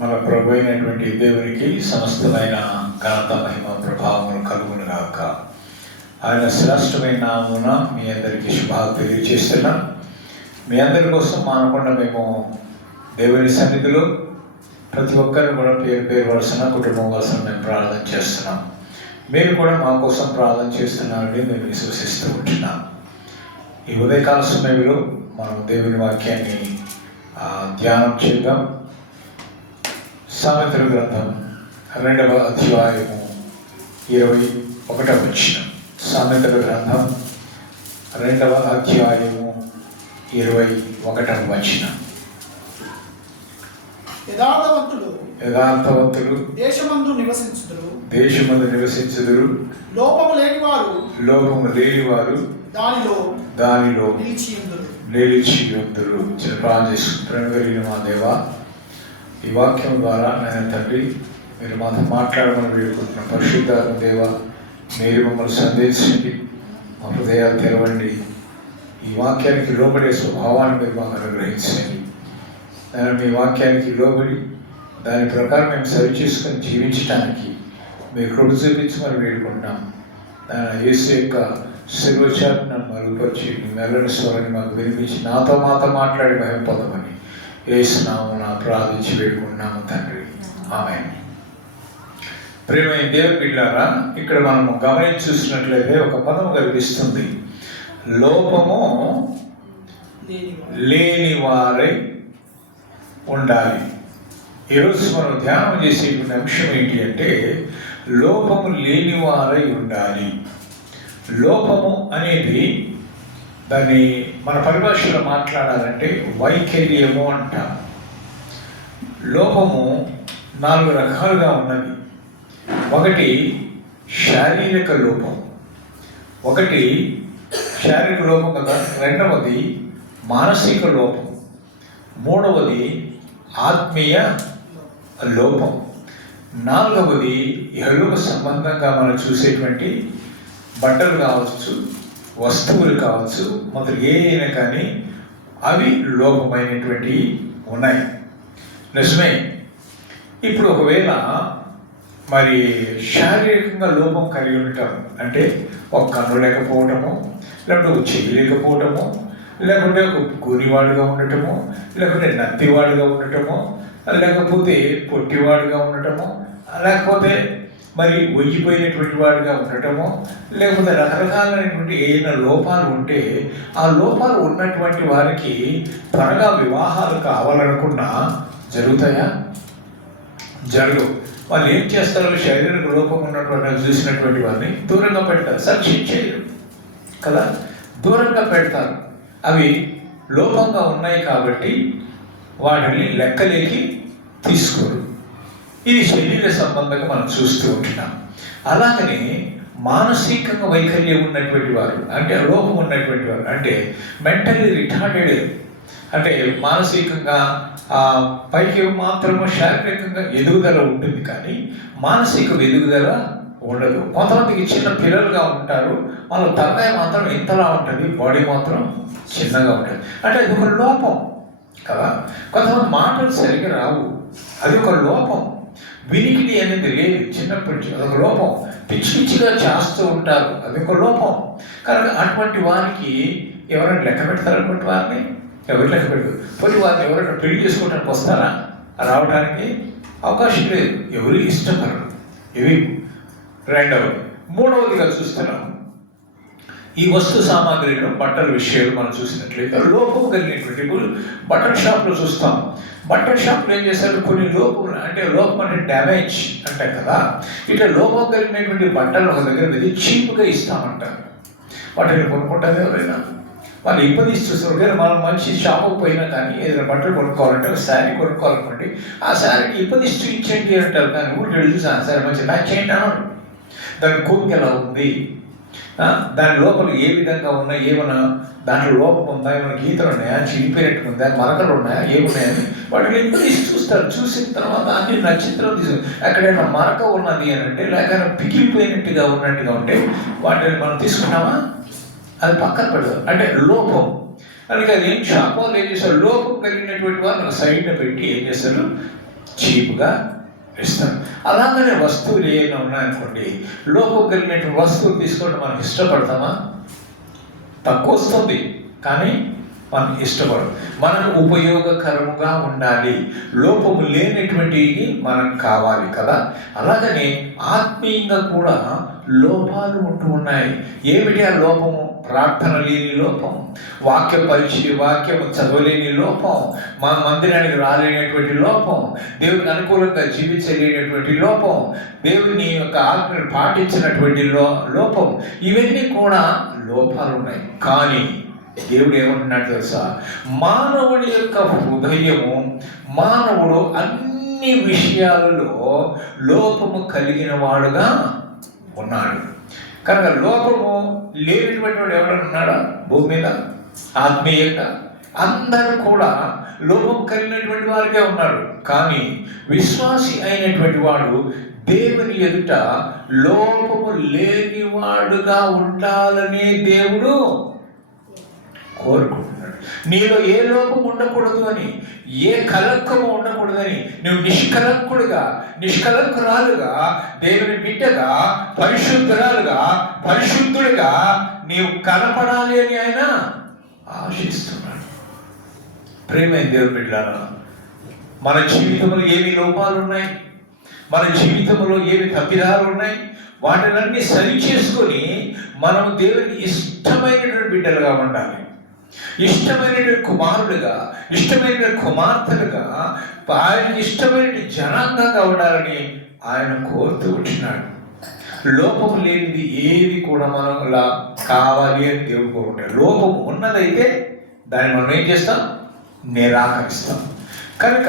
మన ప్రభు అయినటువంటి దేవునికి సమస్తమైన ఘనత మహిమ ప్రభావములు కలుగును గాక. ఆయన శ్రేష్టమైన నామమున మీ అందరికీ శుభాలు తెలియజేస్తున్నాం. మీ అందరి కోసం మానకుండా మేము దేవుని సన్నిధిలో ప్రతి ఒక్కరిని కూడా పేరు పేరు వలసన కుటుంబం వలసన మేము ప్రార్థన చేస్తున్నాం. మీరు కూడా మా కోసం ప్రార్థన చేస్తున్నారని మేము విశ్వసిస్తూ ఉంటున్నాం. ఈ ఉదయకాల సమయంలో మనం దేవుని వాక్యాన్ని ధ్యానం చేద్దాం. సామెతల గ్రంథం 2వ అధ్యాయము 21వ వచనం. సామెతల గ్రంథం 2వ అధ్యాయము 21వ వచనం. యథార్థవంతులు దేశమందు నివసించుదురు, లోపము లేనివారు దానిలో నిలిచియుందురు. ప్రార్థన చేసుకుంటున్న మా దేవా, ఈ వాక్యం ద్వారా నేను తండ్రి మీరు మాతో మాట్లాడమని వేడుకుంటున్నాం. పరిశుద్ధాత్మ దేవా, మీరు మమ్మల్ని సందేశించి మా హృదయాలు తెరవండి. ఈ వాక్యానికి లోబడే స్వభావాన్ని మీరు మాకు అనుగ్రహించండి. నేను మీ వాక్యానికి లోబడి దాని ప్రకారం మేము సరి చేసుకొని జీవించడానికి మీ కృప చూపించమని వేడుకుంటున్నాం. యేసు యొక్క శిరోచాన్ని నన్ను మరుగుపరిచి మీ మెల్లని స్వరాన్ని మాకు వినిపించి నాతో మాట్లాడి భయం పొందమని యేసు నామమున ప్రార్థించి వేడుకుంటున్నాము తండ్రి. ఆమేన్. ప్రియమైన దేవుని బిడ్డలారా, ఇక్కడ మనము గమనించి చూసినట్లయితే ఒక పదము కనిపిస్తుంది. లోపము లేని వారై ఉండాలి. ఈరోజు మనం ధ్యానం చేసేటువంటి అంశం ఏంటి అంటే లోపము లేని వారై ఉండాలి. లోపము అనేది దాన్ని మన పరిభాషలో మాట్లాడాలంటే వైకల్యము అంటాం. లోపము 4 రకాలుగా ఉన్నది. ఒకటి శారీరక లోపం, ఒకటి శారీరక లోపం కదా. రెండవది మానసిక లోపం, మూడవది ఆత్మీయ లోపం, నాలుగవది ఇహలోక సంబంధంగా మనం చూసేటువంటి బట్టలు కావచ్చు, వస్తువులు కావచ్చు, మొదలు ఏదైనా కానీ అవి లోపమైనటువంటి ఉన్నాయి. నిజమే. ఇప్పుడు ఒకవేళ మరి శారీరకంగా లోపం కలిగి ఉండటం అంటే ఒక కన్ను లేకపోవటము, లేకుంటే ఒక చెయ్యి లేకపోవటము, లేకుంటే ఒక గురివాడుగా ఉండటము, లేకుంటే నత్తివాడుగా ఉండటము, లేకపోతే పొట్టివాడుగా ఉండటము, లేకపోతే మరి ఒయ్యిపోయినటువంటి వాడిగా ఉండటము, లేకపోతే రకరకాలైనటువంటి ఏదైనా లోపాలు ఉంటే ఆ లోపాలు ఉన్నటువంటి వారికి త్వరగా వివాహాలు కావాలనుకున్నా జరుగుతాయా? జరగవు. వాళ్ళు ఏం చేస్తారు? శారీరక లోపం ఉన్నటువంటి చూసినటువంటి వారిని దూరంగా పెడతారు, సక్సెస్ చేయరు కదా, దూరంగా పెడతారు. అవి లోపంగా ఉన్నాయి కాబట్టి వాటిని లెక్కలేకి తీసుకోరు. ఇది శరీర సంబంధంగా మనం చూస్తూ ఉంటున్నాం. అలాగనే మానసికంగా వైకల్యం ఉన్నటువంటి వారు అంటే లోపం ఉన్నటువంటి వారు అంటే మెంటలీ రిటార్డెడ్, అంటే మానసికంగా పైకి మాత్రము శారీరకంగా ఎదుగుదల ఉంటుంది కానీ మానసిక ఎదుగుదల ఉండదు. కొంతమందికి చిన్న పిల్లలుగా ఉంటారు, వాళ్ళ తలకాయ మాత్రం ఇంతలా ఉంటుంది, బాడీ మాత్రం చిన్నగా ఉంటుంది. అంటే అది ఒక లోపం కదా. కొంతమంది మాటలు సరిగ్గా రావు, అది ఒక లోపం. వినికిడి అనేది లేదు చిన్నప్పటి నుంచి, అదొక లోపం. పిచ్చి పిచ్చిగా చేస్తూ ఉంటారు, అది ఒక లోపం. కనుక అటువంటి వారికి ఎవరైనా లెక్క పెడతారన్నటువంటి వారిని ఎవరు లెక్క పెట్టరు. పోయి వారిని ఎవరైనా పెళ్లి చేసుకోవడానికి వస్తారా? రావడానికి అవకాశం లేదు, ఎవరు ఇష్టపడరు. ఇవి రెండవది. మూడవదిగా చూస్తున్నాం, ఈ వస్తు సామాగ్రిలో బట్టల విషయాలు మనం చూసినట్లయితే లోపం కలిగినటువంటి బట్టల షాప్లో చూస్తాం. బట్టల షాప్లో ఏం చేస్తారు? కొన్ని లోపం అంటే లోపం అంటే డ్యామేజ్ అంటాం కదా. ఇట్లా లోపం కలిగినటువంటి బట్టలు ఒక దగ్గర మీద చీప్గా ఇస్తామంటారు. వాటిని కొనుక్కుంటారు ఎవరైనా, వాళ్ళు ఇబ్బంది ఇస్తారు. కానీ మనం మంచి షాపుకు పోయినా కానీ ఏదైనా బట్టలు కొనుక్కోవాలంటే ఒక శారీ కొనుక్కోవాలనుకోండి, ఆ శారీని ఇబ్బంది ఇస్తూ ఇచ్చేయండి అంటారు. కానీ ఊరికి చూసి ఆ శారీ మంచి మ్యాచ్ చేయండి అన్నారు. దాని కోరిక ఎలా ఉంది, దాని లోపల ఏ విధంగా ఉన్నాయి, ఏమైనా దాంట్లో లోపం ఉందా, ఏమైనా గీతలు ఉన్నాయా, చిరిగిపోయినట్టు ఉందా, మరకలు ఉన్నాయా, ఏమున్నాయని వాటిని ఎప్పుడు చూస్తారు. చూసిన తర్వాత అన్ని నచ్చిన తర్వాత ఎక్కడైనా మరక ఉన్నది అని అంటే లేక పిగిలిపోయినట్టుగా ఉన్నట్టుగా ఉంటే వాటిని మనం తీసుకున్నామా, అది పక్కన పెడతాం. అంటే లోపం. అందుకే అది ఏం షాప్ వాళ్ళు ఏం చేస్తారు, లోపం కలిగినటువంటి వాళ్ళు సైడ్ని పెట్టి ఏం చేస్తారు, చీప్గా ఇస్తాం. అలాగనే వస్తువులు ఏమైనా ఉన్నాయనుకోండి, లోపం కలిగినటువంటి వస్తువులు తీసుకోవడం మనం ఇష్టపడతామా? తక్కువ వస్తుంది కానీ మనం ఇష్టపడం. మనకు ఉపయోగకరముగా ఉండాలి, లోపము లేనటువంటివి మనకు కావాలి కదా. అలాగనే ఆత్మీయంగా కూడా లోపాలు ఉంటూ ఉన్నాయి. ఏమిటి ఆ లోపము? ప్రార్థన లేని లోపం, వాక్యము చదవలేని లోపం, మన మందిరానికి రాలేనటువంటి లోపం, దేవునికి అనుకూలంగా జీవించలేనటువంటి లోపం, దేవుని యొక్క ఆజ్ఞను పాటించినటువంటి లోపం, ఇవన్నీ కూడా లోపాలు ఉన్నాయి. కానీ దేవుడు ఏమంటున్నాడు తెలుసా? మానవుడి యొక్క హృదయము, మానవుడు అన్ని విషయాలలో లోపము కలిగిన వాడుగా ఉన్నాడు. కనుక లోపము లేనటువంటి వాడు ఎవరైనా ఉన్నాడా భూమి మీద? ఆత్మీయంగా అందరూ కూడా లోపం కలిగినటువంటి వారిగా ఉన్నారు. కానీ విశ్వాసి అయినటువంటి వాడు దేవుని ఎదుట లోపము లేనివాడుగా ఉండాలనే దేవుడు కోరుకుంటున్నాడు. నీలో ఏ లోపం ఉండకూడదు అని, ఏ కలంకము ఉండకూడదని, నువ్వు నిష్కలంకురాలుగా, దేవుని బిడ్డగా, పరిశుద్ధురాలుగా, పరిశుద్ధుడిగా నీవు కనపడాలి అని ఆయన ఆశిస్తున్నాడు. ప్రేమైన దేవుని బిడ్డలారా, మన జీవితంలో ఏమి లోపాలు ఉన్నాయి, మన జీవితంలో ఏమి తప్పిదాలు ఉన్నాయి, వాటినన్నీ సరి చేసుకొని మనం దేవునికి ఇష్టమైనటువంటి బిడ్డలుగా ఉండాలి. ఇష్టమైనటువంటి కుమారుడుగా, ఇష్టమైనటువంటి కుమార్తెలుగా, ఆయనకి ఇష్టమైన జనాంగంగా ఉండాలని ఆయన కోరుతూ వచ్చినాడు. లోపం లేనిది ఏది కూడా మనం ఇలా కావాలి అని దేవుడు కోరుకుంటాడు. లోపం ఉన్నదైతే దాన్ని మనం ఏం చేస్తాం? నిరాకరిస్తాం. కనుక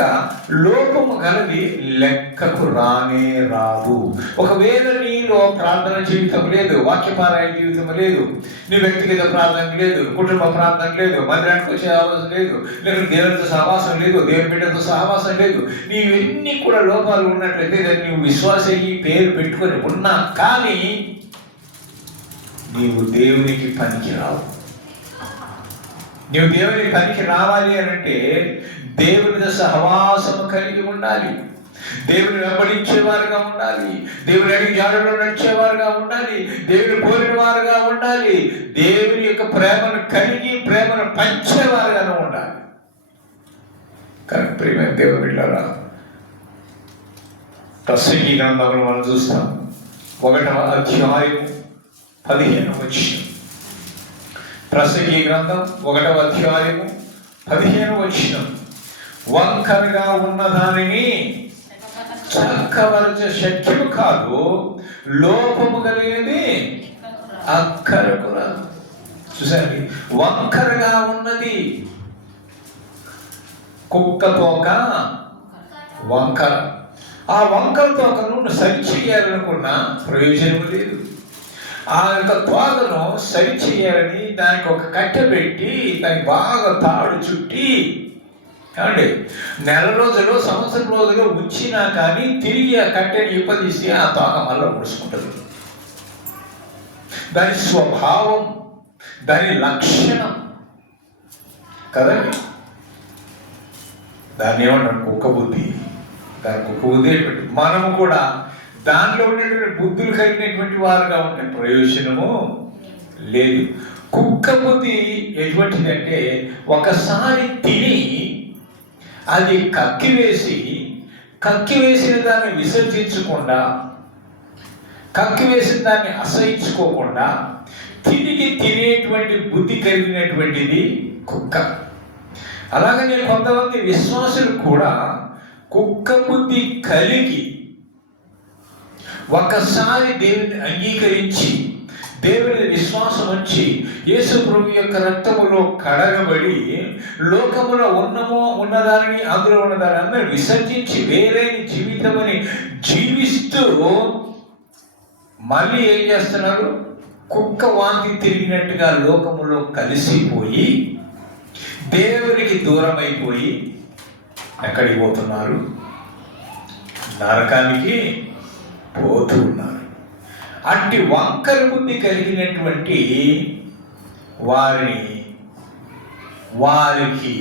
లోపము గలవి లెక్కకు రానే రావు. ఒకవేళ నీలో ప్రార్థన జీవితం లేదు, వాక్యపారాయణ జీవితం లేదు, నీ వ్యక్తిగత ప్రార్థన లేదు, కుటుంబ ప్రార్థన లేదు, మందిరానికి వచ్చే అవసరం లేదు, లేకపోతే దేవునితో సహవాసం లేదు, దేవుని బిడ్డతో సహవాసం లేదు, నీవన్నీ కూడా లోపాలు ఉన్నట్లయితే నువ్వు విశ్వాసయ్యి పేరు పెట్టుకొని ఉన్నా కానీ నీవు దేవునికి పనికి రావు. నీవు దేవునికి పనికి రావాలి అని అంటే దేవునితో సహవాసము కలిగి ఉండాలి, దేవుని వెంబడించేవారుగా ఉండాలి, దేవుని అడిగి జాడలో నడిచేవారుగా ఉండాలి, దేవుని కోరిన వారుగా ఉండాలి, దేవుని యొక్క ప్రేమను కలిగి ప్రేమను పంచేవారుగాను ఉండాలి. కనుక ప్రియమైన దేవుని బిడ్డలారా, ప్రసంగి గ్రంథంలో మనం చూస్తాం 1వ అధ్యాయం 15వ వచనం. ప్రసంగి గ్రంథం 1వ అధ్యాయం 15వ వచనం. వంకరగా ఉన్నదానిని చక్కవరచ శక్యము కాదు, లోపము కలిగేది అక్కరకు రాదు. చూసారండి, వంకరగా ఉన్నది కుక్క తోక వంకర. ఆ వంకర తోకను సరి చేయాలనుకున్నా ప్రయోజనం లేదు. ఆ యొక్క తోకను సరి చేయాలని దానికి ఒక కట్టె పెట్టి దానికి బాగా తాడు చుట్టి కాండి నెల రోజులు సంవత్సరం రోజులు ఉంచినా కానీ తిరిగి ఆ కట్టెని ఇప్పదీసి ఆ తోక మళ్ళీ ముడుచుకుంటుంది. దాని స్వభావం, దాని లక్షణం కదండి. దాన్ని ఏమంటారు? కుక్క బుద్ధి. దాని కుక్క బుద్ధి. మనము కూడా దానిలో ఉండేటువంటి బుద్ధులు కలిగినటువంటి వారుగా ఉండే ప్రయోజనము లేదు. కుక్క బుద్ధి ఎటువంటిదంటే ఒకసారి తిని అది కక్కివేసిన దాన్ని విసర్జించకుండా, కక్కివేసిన దాన్ని అసహించుకోకుండా తిరిగి తినేటువంటి బుద్ధి కలిగినటువంటిది కుక్క. అలాగనే కొంతమంది విశ్వాసులు కూడా కుక్క బుద్ధి కలిగి ఒకసారి దేవుని అంగీకరించి దేవుని విశ్వాసం వచ్చి యేసు ప్రభు యొక్క రక్తములో కడగబడి లోకములో ఉన్నదానిని అందులో ఉన్నదాన్ని అందరూ విసర్జించి వేరే జీవితమని జీవిస్తూ మళ్ళీ ఏం చేస్తున్నారు? కుక్క వాంతి తిరిగినట్టుగా లోకములో కలిసిపోయి దేవునికి దూరం అయిపోయి ఎక్కడికి పోతున్నారు? నరకానికి పోతూ ఉన్నారు. అట్టి వంకర బుద్ధి కలిగినటువంటి వారికి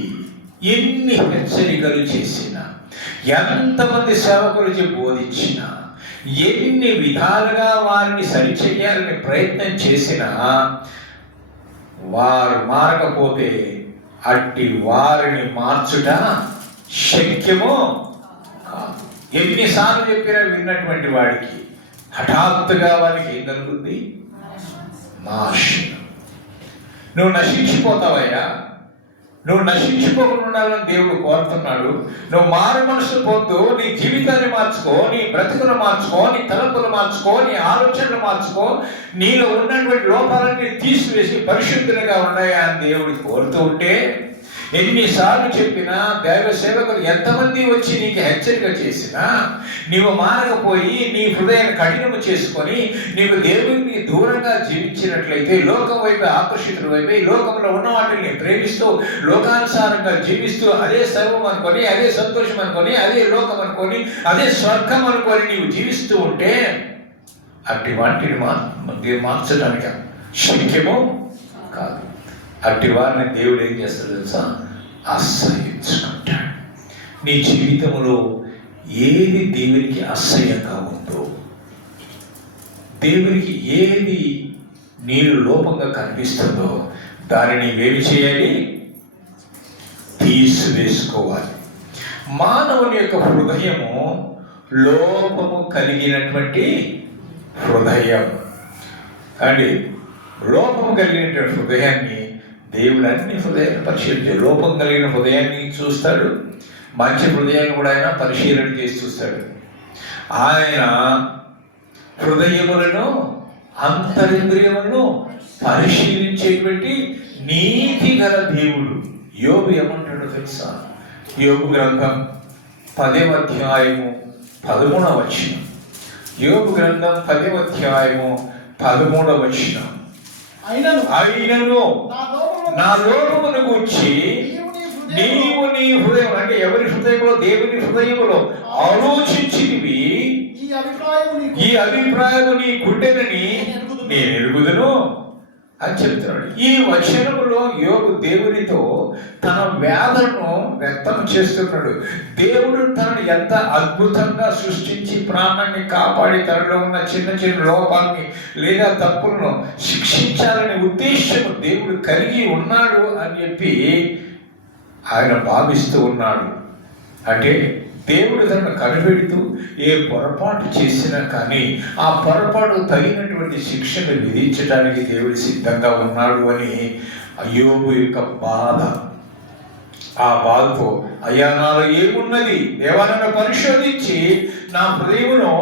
ఎన్ని హెచ్చరికలు చేసినా, ఎంతమంది సేవకులు బోధించినా, ఎన్ని విధాలుగా వారిని సరిచేయాలని ప్రయత్నం చేసినా వారు మారకపోతే అట్టి వారిని మార్చుట శక్యమో కాదు. ఎన్నిసార్లు చెప్పినా విన్నటువంటి వాడికి హఠాత్తుగా వారికి ఏం కలుగుతుంది? నాశనం. నువ్వు నశించిపోతావయ్యా. నువ్వు నశించిపోకుండా ఉండాలని దేవుడు కోరుతున్నాడు. నువ్వు మారు మనసు పొందు, నీ జీవితాన్ని మార్చుకో, నీ బ్రతుకును మార్చుకో, నీ తలంపులు మార్చుకో, నీ ఆలోచనలు మార్చుకో, నీలో ఉన్నటువంటి లోపాలన్నీ తీసివేసి పరిశుద్ధులుగా ఉన్నాయా అని దేవుడు కోరుతూ ఉంటే, ఎన్నిసార్లు చెప్పినా, దైవ సేవకులు ఎంతమంది వచ్చి నీకు హెచ్చరిక చేసినా నీవు మారకపోయి నీ హృదయాన్ని కఠినము చేసుకొని నీకు దేవునికి దూరంగా జీవించినట్లయితే, లోకం వైపు ఆకర్షితుల వైపు, లోకంలో ఉన్న వాటిని ప్రేమిస్తూ లోకానుసారంగా జీవిస్తూ అదే సర్వం అనుకొని, అదే సంతోషం అనుకొని, అదే లోకం అనుకొని, అదే స్వర్గం అనుకొని నీవు జీవిస్తూ ఉంటే అట్టి వాటిని మార్చడానికి శక్యమో కాదు. అట్టి వారిని దేవుడు ఏం చేస్తాడు తెలుసా? అసహ్యించుకుంటాడు. నీ జీవితంలో ఏది దేవునికి అసహ్యంగా ఉందో, దేవునికి ఏది నీరు లోపంగా కనిపిస్తుందో దానిని ఏమి చేయాలి? తీసివేసుకోవాలి. మానవుని యొక్క హృదయము లోపము కలిగినటువంటి హృదయం అండి. లోపము కలిగినటువంటి హృదయాన్ని దేవుడు అన్ని హృదయాన్ని పరిశీలించాడు. లోపం కలిగిన హృదయాన్ని చూస్తాడు, మంచి హృదయాన్ని కూడా ఆయన పరిశీలన చేసి చూస్తాడు. ఆయన హృదయములను అంతరింద్రియములను పరిశీలించేటువంటి నీతి గల దేవుడు. యోబు ఏమంటాడో తెలుసా? యోబు గ్రంథం 10వ అధ్యాయము 13వ వచనం. యోబు గ్రంథం 10వ అధ్యాయము 13వ వచనం. అయినను నా లోపమును గూర్చి నీవు నీ హృదయం, అంటే ఎవరి హృదయంలో? దేవుని హృదయంలో ఆలోచించినవి, ఈ అభిప్రాయము నీ గుండెనని నేను ఎరుగుదును అని చెప్తున్నాడు. ఈ వచనములో యోబు దేవునితో తన వేదనను వ్యక్తం చేస్తున్నాడు. దేవుడు తనను ఎంత అద్భుతంగా సృష్టించి ప్రాణాన్ని కాపాడి తనలో ఉన్న చిన్న చిన్న లోపాలని లేదా తప్పులను శిక్షించాలనే ఉద్దేశం దేవుడు కలిగి ఉన్నాడు అని చెప్పి ఆయన భావిస్తూ ఉన్నాడు. అంటే దేవుడు తనను కనిపెడుతూ ఏ పొరపాటు చేసినా కానీ ఆ పొరపాటు తగినటువంటి శిక్షను విధించడానికి దేవుడు సిద్ధంగా ఉన్నాడు అని యోబు యొక్క బాధ. ఆ బాధతో అయ్యా నాలో ఏమున్నది దేవాలను పరిశోధించి నా హృదయమును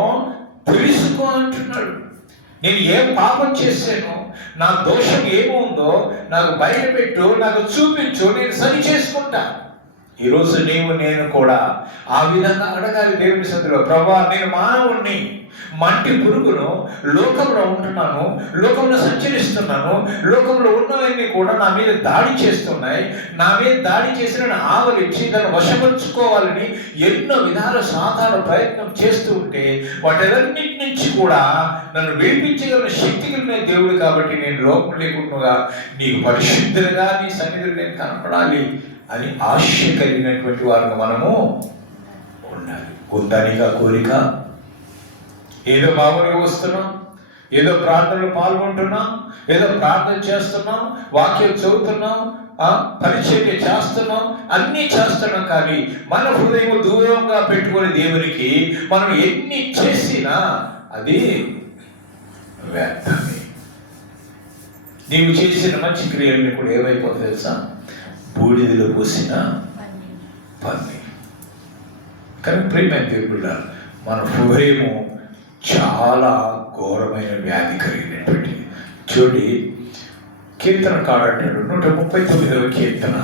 తెలుసుకో అంటున్నాడు. నేను ఏం పాపం చేశాను, నా దోషం ఏముందో నాకు బయటపెట్టు, నాకు చూపించు, నేను సరి చేసుకుంటా. ఈరోజు నేను కూడా ఆ విధంగా అడగాలి దేవుని సన్నిధిలో. ప్రభువా, నేను మానవుణ్ణి, మంటి పురుగును, లోకంలో ఉంటున్నాను, లోకంలో సంచరిస్తున్నాను, లోకంలో ఉన్నవన్నీ కూడా నా మీద దాడి చేస్తున్నాయి. నా మీద దాడి చేసిన ఆవరించి దాన్ని వశపరుచుకోవాలని ఎన్నో విధాల సాధారణ ప్రయత్నం చేస్తూ ఉంటే వాటన్నిటి నుంచి కూడా నన్ను విడిపించగల శక్తి కలిగిన దేవుడు కాబట్టి నేను లోపం లేకుండా నీకు పరిశుద్ధులుగా నీ సన్నిధిలో నేను కనపడాలి అని ఆశ కలిగినటువంటి వారు మనము ఉండాలి. ఉందానిగా కోరిక? ఏదో మామూలుగా వస్తున్నాం, ఏదో ప్రార్థనలు పాల్గొంటున్నాం, ఏదో ప్రార్థన చేస్తున్నాం, వాక్యం చదువుతున్నాం, పరిచర్య చేస్తున్నాం, అన్నీ చేస్తున్నాం. కానీ మన హృదయం దూరంగా పెట్టుకుని దేవునికి మనం ఎన్ని చేసినా అది వ్యర్థమే. నీవు చేసిన మంచి క్రియల్ని కూడా ఏమైపోతుంది తెలుసా? బూడిదలో పోసిన పన్ని. కానీ ప్రియమైన దేవుడా, మన హృదయము చాలా ఘోరమైన వ్యాధి కలిగినటువంటి. చూడి, కీర్తన కాడంటాడు 139వ కీర్తన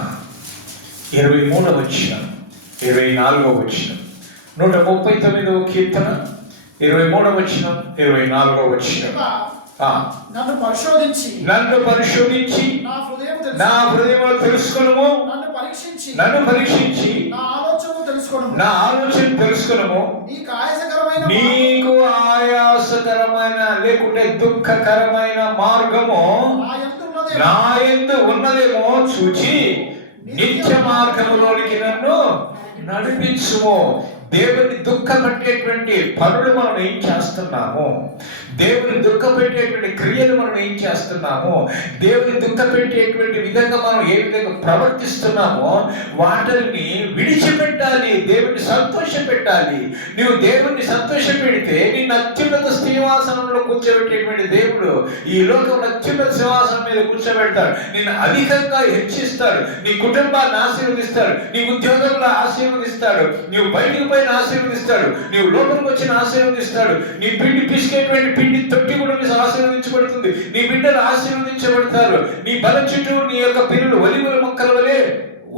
23వ వచనం, 24వ వచనం. 139వ కీర్తన 23వ వచనం, 24వ వచనం. నన్ను పరిశోధించి నా హృదయములో తెలుసుకొనుము, నన్ను పరీక్షించి నా ఆలోచన తెలుసుకొనుము. నీకు ఆయాసకరమైన లేకుంటే దుఃఖకరమైన మార్గము నా యందు ఉన్నదేమో చూచి నిత్య మార్గములోనికి నన్ను నడిపించుము. దేవుని దుఃఖపెట్టేటువంటి పనులు మనం ఏం చేస్తున్నాము, దేవుని దుఃఖపెట్టేటువంటి క్రియలు మనం ఏం చేస్తున్నాము, దేవుని దుఃఖపెట్టేటువంటి విధంగా మనం ఏ విధంగా ప్రవర్తిస్తున్నామో వాటిని విడిచిపెట్టాలి, దేవుని సంతోష పెట్టాలి. నువ్వు దేవుణ్ణి సంతోష పెడితే నిన్ను అత్యున్నత సింహాసనంలో కూర్చోబెట్టేటువంటి దేవుడు ఈ లోకంలో అత్యున్నత సింహాసనం మీద కూర్చోబెడతాడు. నిన్ను అధికంగా హెచ్చిస్తాడు, నీ కుటుంబాన్ని ఆశీర్వదిస్తాడు, నీ ఉద్యోగంలో ఆశీర్వదిస్తాడు, నీవు బయటికి పోయిన ఆశీర్వదిస్తాడు, నీవు లోపలికి వచ్చిన ఆశీర్వదిస్తాడు, నీ పిండి పిసికేటువంటి పిండి తొట్టి కూడా ఆశీర్వదించబడుతుంది, నీ బిడ్డలు ఆశీర్వదించబడతారు, నీ బల చుట్టూ నీ యొక్క పిల్లలు ఒలివల మొక్కల వలె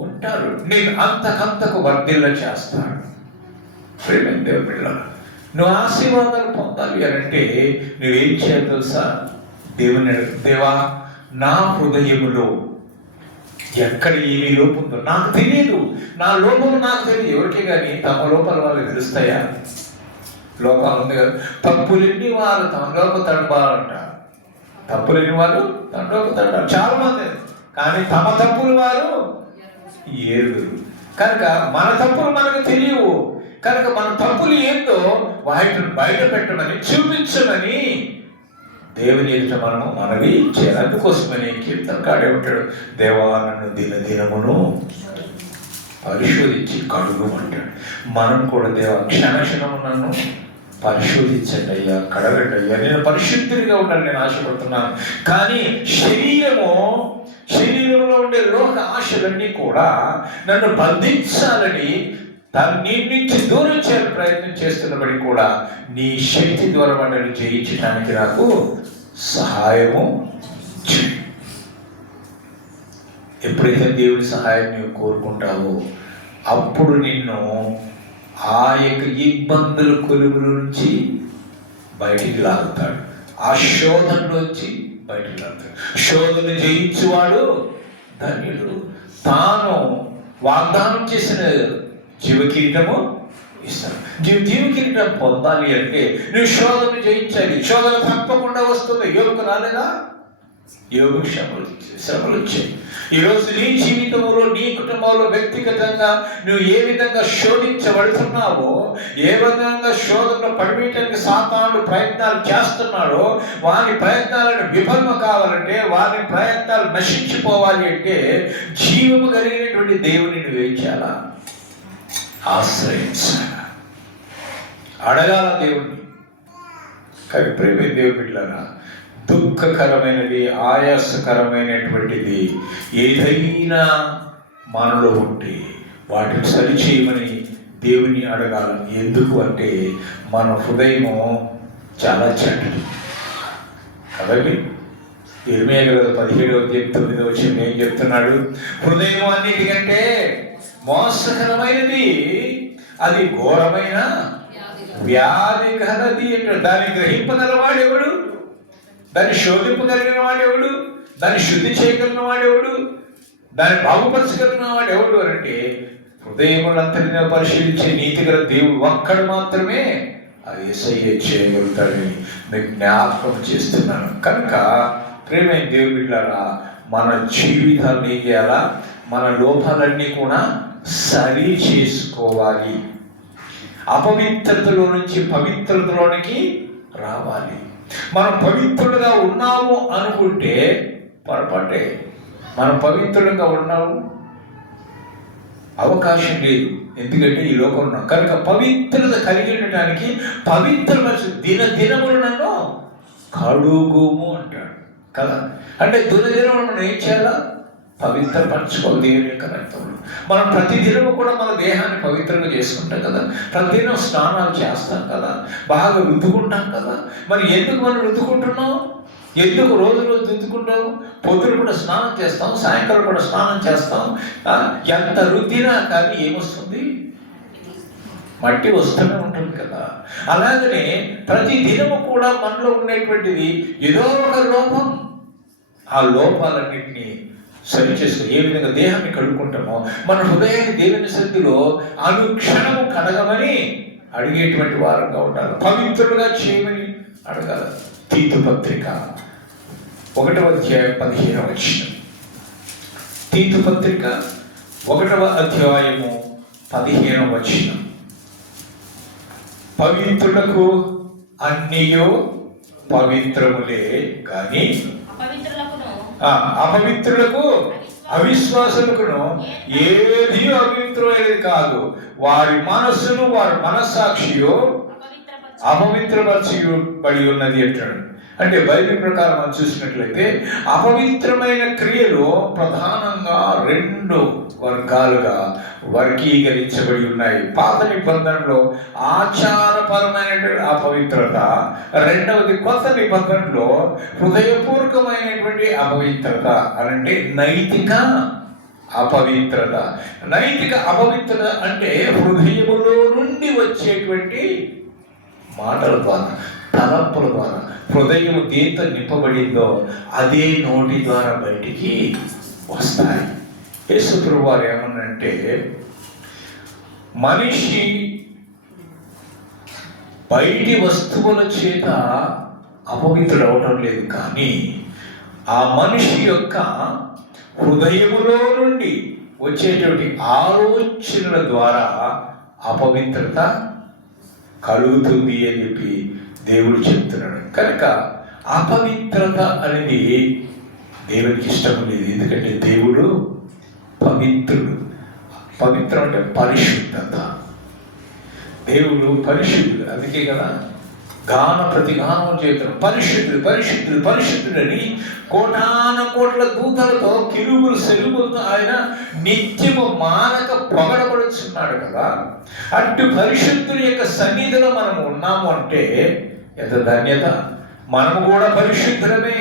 ఉంటారు, నేను అంతకంతకు వర్ధిల్ల చేస్తాడు. దేవుని బిడ్డలారా, నువ్వు ఆశీర్వాదాలు పొందాలి అంటే నువ్వేం చేయాలి తెలుసా? దేవుని దేవా, నా హృదయములో ఎక్కడ ఏమి లోపం ఉందో నాకు తెలియదు, నా లోపం నాకు తెలియదు. ఎవరికే కానీ తమ లోపాలు వాళ్ళకి తెలుస్తాయా? లోపాలు ఉంది కదా, తప్పులెన్ని వాళ్ళు తమలోకి తడబాలంటారు, తప్పులెన్ని వాళ్ళు తమలోకి తడబారు చాలా మంది, కానీ తమ తప్పులు వారు ఏరుదురు. కనుక మన తప్పులు మనకు తెలియవు, కనుక మన తప్పులు ఏందో వాటిని బయట పెట్టమని చూపించమని దేవుని ఎదుట మనము మనవి చేయాలి. అందుకోసమని కీర్తనకాడే ఉంటాడు, దేవా నన్ను దినదినమును పరిశోధించి కడుగుమంటాడు. మనం కూడా దేవా క్షణక్షణము నన్ను పరిశోధించండి అయ్యా, కడగండి అయ్యా, నేను పరిశుద్ధిగా ఉండాలని నేను ఆశపడుతున్నాను. కానీ శరీరంలో ఉండే లోక ఆశలన్నీ కూడా నన్ను బంధించాలని నీ నుంచి దూరం చేయాలని ప్రయత్నం చేస్తున్నప్పటికీ కూడా నీ శక్తి ద్వారా వాటిని జయించడానికి నాకు సహాయము చేయి. ఎప్పుడైతే దేవుని సహాయం నీవు కోరుకుంటావో అప్పుడు నిన్ను ఆ యొక్క ఇబ్బందుల కొలువుల నుంచి బయటికి లాగుతాడు, ఆ శోధనలోంచి బయటికి లాగుతాడు. శోధన జయించువాడు ధన్యుడు. తాను వాగ్దానం చేసిన జీవకిరీటము ఇస్తాడు. జీవకిరీటం పొందాలి అంటే నువ్వు శోధన జయించాలి. శోధన తప్పకుండా వస్తుంది. యోగుకు రాలేదా? యోగు శ్రమలు వచ్చాయి. ఈరోజు నీ జీవితంలో, నీ కుటుంబంలో వ్యక్తిగతంగా నువ్వు ఏ విధంగా శోధించబడుతున్నావో, ఏ విధంగా శోధనలో పడివేయటానికి సాతానుడు ప్రయత్నాలు చేస్తున్నాడో, వాని ప్రయత్నాలను విఫలము కావాలంటే, వాని ప్రయత్నాలు నశించిపోవాలి అంటే జీవము కలిగినటువంటి దేవుని నువ్వేం చేయాలా? ఆశ్రయించాల, అడగాల దేవుణ్ణి. కానీ ప్రేమ దేవుని బిడ్డలారా, దుఃఖకరమైనది, ఆయాసకరమైనటువంటిది ఏదైనా మనలో ఉంటే వాటిని సరిచేయమని దేవుని అడగాలి. ఎందుకు అంటే మన హృదయము చాలా చెడ్డది కాబట్టి. ఇర్మీయా 17:9 ఏం చెప్తున్నాడు? హృదయం అన్నిటికంటే మోసకరమైనది, అది ఘోరమైన వ్యాధి కలది అంటాడు. దాన్ని గ్రహింపగలవాడెవడు? దాన్ని శోధింపగలిగిన వాడెవడు? దాన్ని శుద్ధి చేయగలిగిన వాడెవడు? దాన్ని బాగుపరచగలిగిన వాడెవడు అంటే హృదయములంతటిని పరిశీలించే నీతి గల దేవుడు ఒక్కడు మాత్రమే అది యేసయ్య చేయగలుగుతాడని మీకు జ్ఞాపకం చేస్తున్నాను. కనుక ప్రేమైన దేవుని బిడ్డలారా, మన జీవితాన్ని ఏం చేయాలా? మన లోపాలన్నీ కూడా సరి చేసుకోవాలి. అపవిత్రతలో నుంచి పవిత్రతలోనికి రావాలి. మనం పవిత్రులుగా ఉన్నాము అనుకుంటే పొరపాటే. మనం పవిత్రులుగా ఉన్నాము అవకాశం లేదు, ఎందుకంటే ఈ లోకం ఉన్నాం. కనుక పవిత్రత కలిగి ఉండటానికి పవిత్ర దినదినములు నన్ను కడుగుము అంటాడు కదా. అంటే దినదినములు మనం ఏం చేయాలా? పవిత్రపరచుకోవాలి దేవుని యొక్క రక్తంలో. మనం ప్రతిదినము కూడా మన దేహాన్ని పవిత్రంగా చేసుకుంటాం కదా, ప్రతిదినం స్నానాలు చేస్తాం కదా, బాగా రుద్దుకుంటాం కదా. మరి ఎందుకు మనం రుద్దుకుంటున్నాం? ఎందుకు రోజు రుద్దుకుంటాం? పొద్దున కూడా స్నానం చేస్తాం, సాయంకాలం కూడా స్నానం చేస్తాం. ఎంత రుద్దినా కానీ ఏమొస్తుంది? మట్టి వస్తూనే ఉంటుంది కదా. అలాగనే ప్రతి దినము కూడా మనలో ఉండేటువంటిది ఏదో ఒక లోపం. ఆ లోపాలన్నింటినీ సరి చేసుకుని ఏ విధంగా దేహాన్ని కడుక్కుంటామో మన హృదయాన్ని దేవుని సన్నిధిలో అనుక్షణము కడగమని అడిగేటువంటి వారంగా ఉండాలి. పవిత్రులుగా చేయమని అడగాలి. తీతు పత్రిక 1:15. తీతు పత్రిక 1:15. పవిత్రులకు అన్నియు పవిత్రములే కానీ అపవిత్రులకు అవిశ్వాసులకును ఏది అపవిత్రమైనది కాదు. వారి మనస్సును వారి మనస్సాక్షియు అపవిత్రపరచబడి ఉన్నది అంటాడు. అంటే బైబిల్ ప్రకారం మనం చూసినట్లయితే అపవిత్రమైన క్రియలు ప్రధానంగా 2 వర్గాలుగా వర్గీకరించబడి ఉన్నాయి. పాత నిబంధనలో ఆచారపరమైనటువంటి అపవిత్రత, రెండవది కొత్త నిబంధనలో హృదయపూర్వకమైనటువంటి అపవిత్రత, అంటే నైతిక అపవిత్రత. నైతిక అపవిత్రత అంటే హృదయములో నుండి వచ్చేటువంటి మాటల ద్వారా, తలంపుల ద్వారా. హృదయం దేంతో నింపబడిందో అదే నోటి ద్వారా బయటికి వస్తాయి. యేసు ప్రభువు వారు ఏమన్నంటే, మనిషి బయటి వస్తువుల చేత అపవిత్రుడు అవటం లేదు, కానీ ఆ మనిషి యొక్క హృదయములో నుండి వచ్చేటువంటి ఆలోచనల ద్వారా అపవిత్రత కలుగుతుంది అని చెప్పి దేవుడు చెప్తున్నాడు. కనుక అపవిత్రత అనేది దేవుడికి ఇష్టం లేదు. ఎందుకంటే దేవుడు పవిత్రుడు. పవిత్రం అంటే పరిశుద్ధత. దేవుడు పరిశుద్ధుడు. అందుకే కదా ప్రతిగానం చేతులు పరిశుద్ధుడు పరిశుద్ధుడు పరిశుద్ధుడు అని కోట్ల దూతలతో కిరుబులు సెలుగులతో ఆయన నిత్యము మానక పొగడబడుచున్నాడు కదా. అటు పరిశుద్ధుడి యొక్క సన్నిధిలో మనము ఉన్నాము అంటే ఎంత ధన్యత. మనము కూడా పరిశుద్ధులమే.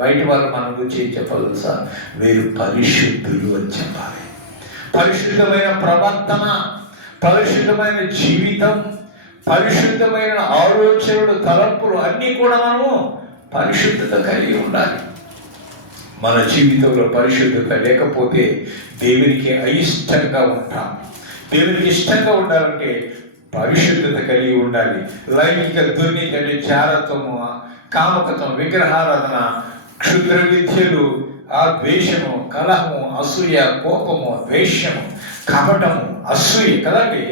బయట వాళ్ళు మన గురించి ఏం చెప్పాలి తెలుసా? వీరు పరిశుద్ధులు అని చెప్పాలి. పరిశుద్ధమైన ప్రవర్తన, పరిశుద్ధమైన జీవితం, పరిశుద్ధమైన ఆలోచనలు, తలంపులు అన్నీ కూడా మనము పరిశుద్ధత కలిగి ఉండాలి. మన జీవితంలో పరిశుద్ధత లేకపోతే దేవునికి అయిష్టంగా ఉంటాం. దేవునికి ఇష్టంగా ఉండాలంటే పరిశుద్ధత కలిగి ఉండాలి. లైంగిక దుర్నీతి అంటే చారత్వము, కామకత్వం, విగ్రహారాధన, క్షుద్ర విద్యలు, ద్వేషము, కలహము, అసూయ, కోపము, ద్వేషము, కపటము, అసూయ కదండి.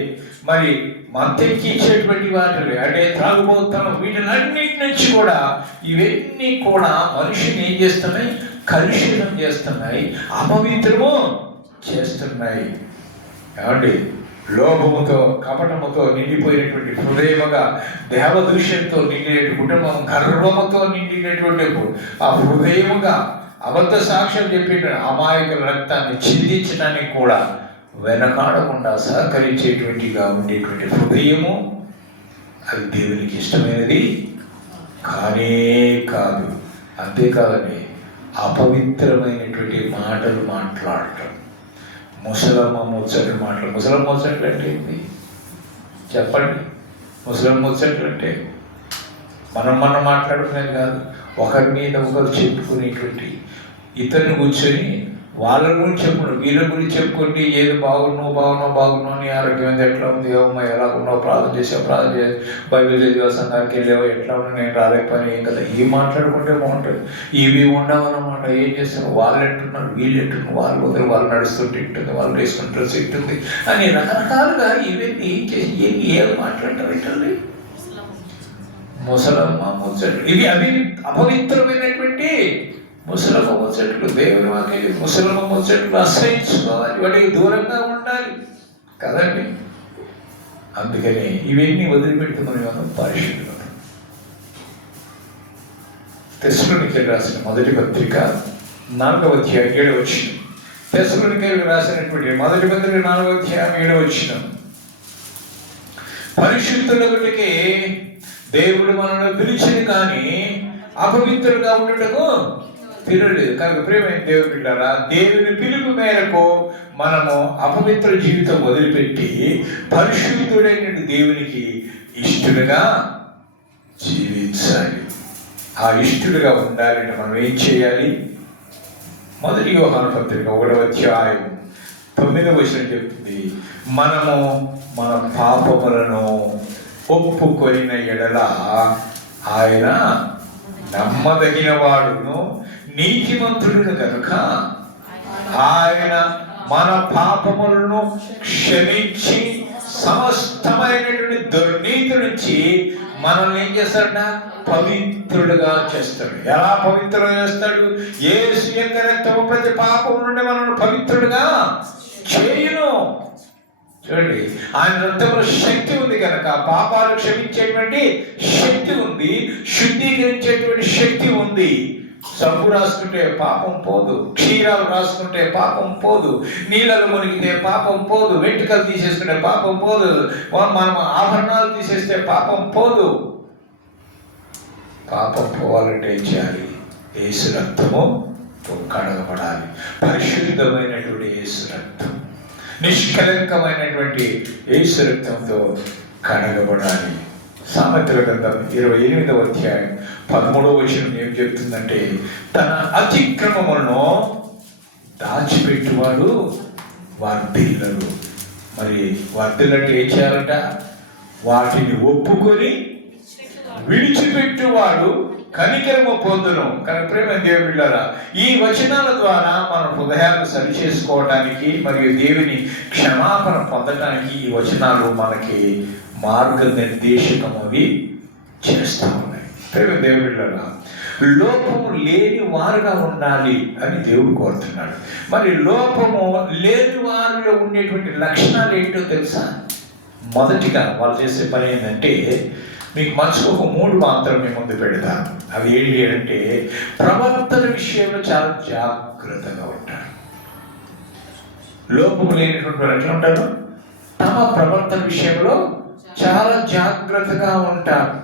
మరి మత్తెక్కించేటువంటి వాటిని అంటే త్రాగుబోతనం, వీటినన్నిటి నుంచి కూడా ఇవన్నీ కూడా మనిషిని ఏం చేస్తున్నాయి? కలుషితం చేస్తున్నాయి, అపవిత్రము చేస్తున్నాయి. ఏమండి? లోభముతో కపటముతో నిండిపోయినటువంటి హృదయముగా, దేవదూషణతో నిండిన కుటుంబం, గర్వముతో నిండినటువంటి ఆ హృదయముగా అబద్ధ సాక్ష్యం చెప్పిన అమాయకుల రక్తాన్ని చిందించడానికి కూడా వెనకాడకుండా సహకరించేటువంటిగా ఉండేటువంటి హృదయము, అది దేవునికి ఇష్టమైనది కానే కాదు. అంతేకాదని అపవిత్రమైనటువంటి మాటలు మాట్లాడటం, ముసలమ్మ ముచ్చట్లు మాటలు. ముసలమ్మ ముచ్చట్లు అంటే ఏంటి చెప్పండి? ముసలమ్మ ముచ్చట్లు అంటే మనం మాట్లాడుకునేది కాదు, ఒకరి మీద ఒకరు చెప్పుకునేటువంటి, ఇతరుని కూర్చొని వాళ్ళ గురించి చెప్పుకున్నాడు, వీళ్ళ గురించి చెప్పుకుంటే ఏది బాగున్నావు నీ ఆరోగ్యం ఎట్లా ఉంది, అమ్మ ఎలా ఉన్నావు, ప్రార్థన చేసి బైబిల్ చదివా, సంఘానికి వెళ్ళావు, ఎట్లా ఉన్నావు, నేను రాలేకపోయినా ఏం కదా, ఇవి మాట్లాడుకుంటే బాగుంటుంది. ఇవి ఉండవన్నమాట. ఏం చేస్తారు? వాళ్ళు ఎట్టున్నారు, వీళ్ళు ఎట్టున్నారు, వాళ్ళు వదిలి వాళ్ళు నడుస్తుంటే ఇట్టుంది, వాళ్ళు వేసుకుని డ్రెస్ ఇట్టుంది అని రకరకాలుగా ఇవన్నీ ఏం చేసి ఏది మాట్లాడతారు ఇట్టుంది. ముసలమ్మ ముచ్చట్లు, ఇవి అపవిత్రమైనటువంటి ముసలమ్మ ముచ్చట్లు. దేవుని వాక్యం ముసలమ్మ ముచ్చట్లు అసహించుకోవాలి, వాటికి దూరంగా ఉండాలి కదండి. అందుకని ఇవన్నీ వదిలిపెడితే మనం పరిశుద్ధులు. తెస్సలోనికీయులకు రాసిన మొదటి పత్రిక 4వ అధ్యాయం 7వ వచనం. తెస్సలోనికీయులకు రాసినటువంటి మొదటి పత్రిక 4వ అధ్యాయం 7వ వచనం. పరిశుద్ధులకి దేవుడు మనల్ని పిలిచింది, కానీ అపవిత్రులుగా ఉండటకు పిలవలేదు. కనుక ప్రియమైన దేవుని బిడ్డలారా, దేవుని పిలుపు మేరకు మనము అపవిత్ర జీవితం వదిలిపెట్టి పరిశుద్ధుడైన దేవునికి ఇష్టలుగా జీవించాలి. ఆ ఇష్టలుగా ఉండాలంటే మనం ఏం చేయాలి? మొదటి యోహాను పత్రిక 1వ అధ్యాయం 9వ వచనం చెప్తుంది, మనము మన పాపములను ఒప్పుకొనిన ఎడల ఆయన నమ్మదగిన వాడును నీతిమంతుడును కనుక ఆయన మన పాపములను క్షమించి సమస్తమైనటువంటి దుర్నీతి నీతి నుంచి మనల్ని ఏం చేస్తాడ? పవిత్రుడుగా చేస్తాడు. ఎలా పవిత్రుడుగా చేస్తాడు? యేసు యొక్క రక్తము ప్రతి పాపం నుండి మనల్ని పవిత్రుడుగా చేయును. చూడండి, ఆయన రక్తంలో శక్తి ఉంది కనుక పాపాలు క్షమించేటువంటి శక్తి ఉంది, శుద్ధీకరించేటువంటి శక్తి ఉంది. సబ్బు రాసుకుంటే పాపం పోదు, క్షీరాలు రాసుకుంటే పాపం పోదు, నీళ్ళలు మునిగితే పాపం పోదు, వెంట్రుకలు తీసేసుకుంటే పాపం పోదు, మనం ఆభరణాలు తీసేస్తే పాపం పోదు. పాపం పోవాలంటే ఏం చేయాలి? యేసు రక్తము కడగబడాలి. పరిశుద్ధమైనటువంటి యేసు రక్తం, నిష్కలంకమైనటువంటి యేసు రక్తంతో కడగబడాలి. సామెతల గ్రంథం 28వ అధ్యాయం 13వ వచనం ఏం చెప్తుందంటే, తన అతిక్రమములను దాచిపెట్టువాడు వర్ధిల్లడు. మరి వర్ధిల్లంటే ఏం చేయాలంట? వాటిని ఒప్పుకొని విడిచిపెట్టువాడు కనికరము పొందును. కనుక ప్రేమ దేవుని బిడ్డలారా, ఈ వచనాల ద్వారా మన హృదయాన్ని సరి చేసుకోవడానికి మరియు దేవుని క్షమాపణ పొందడానికి ఈ వచనాలు మనకి మార్గనిర్దేశకమవి చేస్తూ ఉన్నాయి. ప్రేమ దేవుని బిడ్డలారా, లోపము లేని వారుగా ఉండాలి అని దేవుడు కోరుతున్నాడు. మరి లోపము లేని వారిలో ఉండేటువంటి లక్షణాలు ఏంటో తెలుసా? మొదటిగా వాళ్ళు చేసే పని ఏంటంటే, మీకు మనసుకు ఒక 3 మాత్రమే ముందు పెడతాను. అవి ఏంటి అంటే, ప్రవర్తన విషయంలో చాలా జాగ్రత్తగా ఉంటారు. లోపము లేనటువంటి వారు ఎట్లా ఉంటారు? తమ ప్రవర్తన విషయంలో చాలా జాగ్రత్తగా ఉంటారు.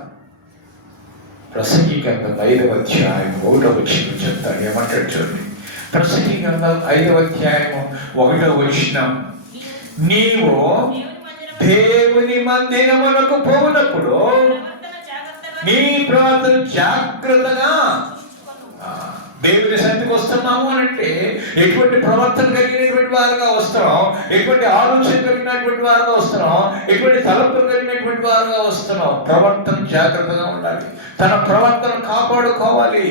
ప్రసంగి గ్రంథం 5వ అధ్యాయం 1వ వచనం చెప్తాడు. ఏమంటాడు చూడండి. ప్రసంగి గ్రంథం 5వ అధ్యాయం 1వ వచనం, నీవు దేవుని మందిరమునకు పోవునప్పుడు నీ ప్రవర్తన జాగ్రత్తగా. దేవుని సన్నిధికి వస్తున్నాము అంటే ఎటువంటి ప్రవర్తన కలిగినటువంటి వారుగా వస్తున్నాం, ఎటువంటి ఆలోచన కలిగినటువంటి వారుగా వస్తున్నాం, ఎటువంటి తలంపులు కలిగినటువంటి వారుగా వస్తున్నాం. ప్రవర్తన జాగ్రత్తగా ఉండాలి. తన ప్రవర్తన కాపాడుకోవాలి.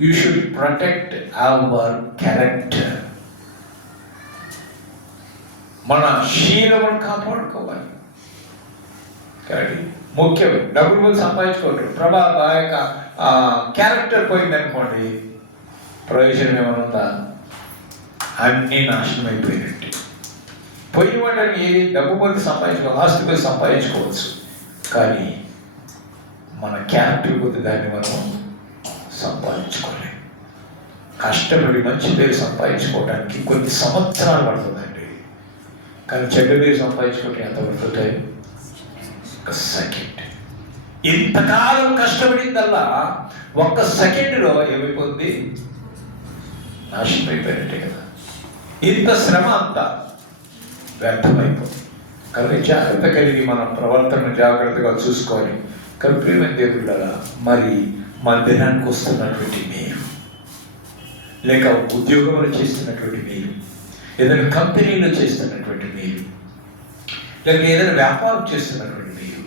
You should protect our character. మన శీలమును కాపాడుకోవాలి. కాబట్టి ముఖ్యమే. డబ్బులు సంపాదించుకోవటం, ప్రభావ యొక్క క్యారెక్టర్ పోయిందనుకోండి, ప్రయోజనం ఏమైనా ఉందా? అన్నీ నాశనం అయిపోయినట్టు. పోయిన వాటిని ఏది? డబ్బు పోతే సంపాదించుకోవచ్చు, ఆస్తి పోయి సంపాదించుకోవచ్చు, కానీ మన క్యారెక్టర్ పోతే దాన్ని మనం సంపాదించుకోలేం. కష్టపడి మంచి పేరు సంపాదించుకోవడానికి కొన్ని సంవత్సరాలు పడుతుందండి. కానీ చెడ్డ పేరు సంపాదించుకోవటం ఎంత పడుతుంది? ఒక సెకండ్. ఇంతకాలం కష్టపడిందల్లా ఒక్క సెకండ్లో ఏమైపోతుంది? నాశనం అయిపోయినట్టే కదా. ఇంత శ్రమ అంతా వ్యర్థమైపోతుంది. కానీ జాగ్రత్త కలిగి మన ప్రవర్తన జాగ్రత్తగా చూసుకోవాలి. కానీ ప్రియమైన దేవుళ్ళారా, మరి మందిరానికి వస్తున్నటువంటి మీరు, లేక ఉద్యోగంలో చేస్తున్నటువంటి మీరు, ఏదైనా కంపెనీలో చేస్తున్నటువంటి మీరు, లేక ఏదైనా వ్యాపారం చేస్తున్నటువంటి మీరు,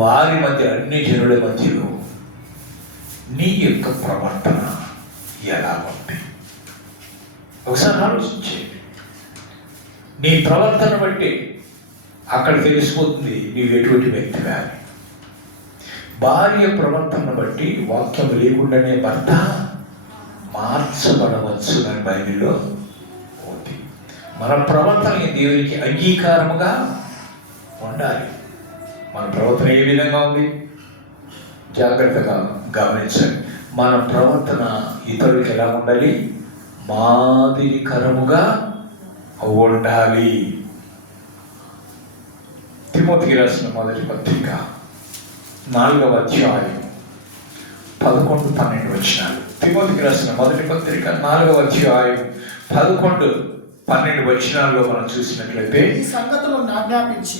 వారి మధ్య, అన్ని జనుల మధ్యలో నీ యొక్క ప్రవర్తన ఎలా ఉంది? ఒకసారి ఆలోచించేయండి. నీ ప్రవర్తన బట్టి అక్కడ తెలిసిపోతుంది నీవు ఎటువంటి వ్యక్తిగా. భార్య ప్రవర్తన బట్టి వాక్యం లేకుండానే భర్త మార్చబడవచ్చు అని బైబిల్లో ఉంది. మన ప్రవర్తన దేవునికి అంగీకారముగా ఉండాలి. మన ప్రవర్తన ఏ విధంగా ఉంది? జాగ్రత్తగా గమనించండి. మన ప్రవర్తన ఇతరులకు ఎలా ఉండాలి? మాదిరికరముగా ఉండాలి. తిమోతికి రాసిన మొదటి పత్రిక 4వ అధ్యాయం 11-12 వచనాలు. తిమోతికి రాసిన మొదటి పత్రిక 4వ అధ్యాయం 11-12 వచనాల్లో మనం చూసినట్లయితే, ఈ సంగతులను ఆజ్ఞాపించి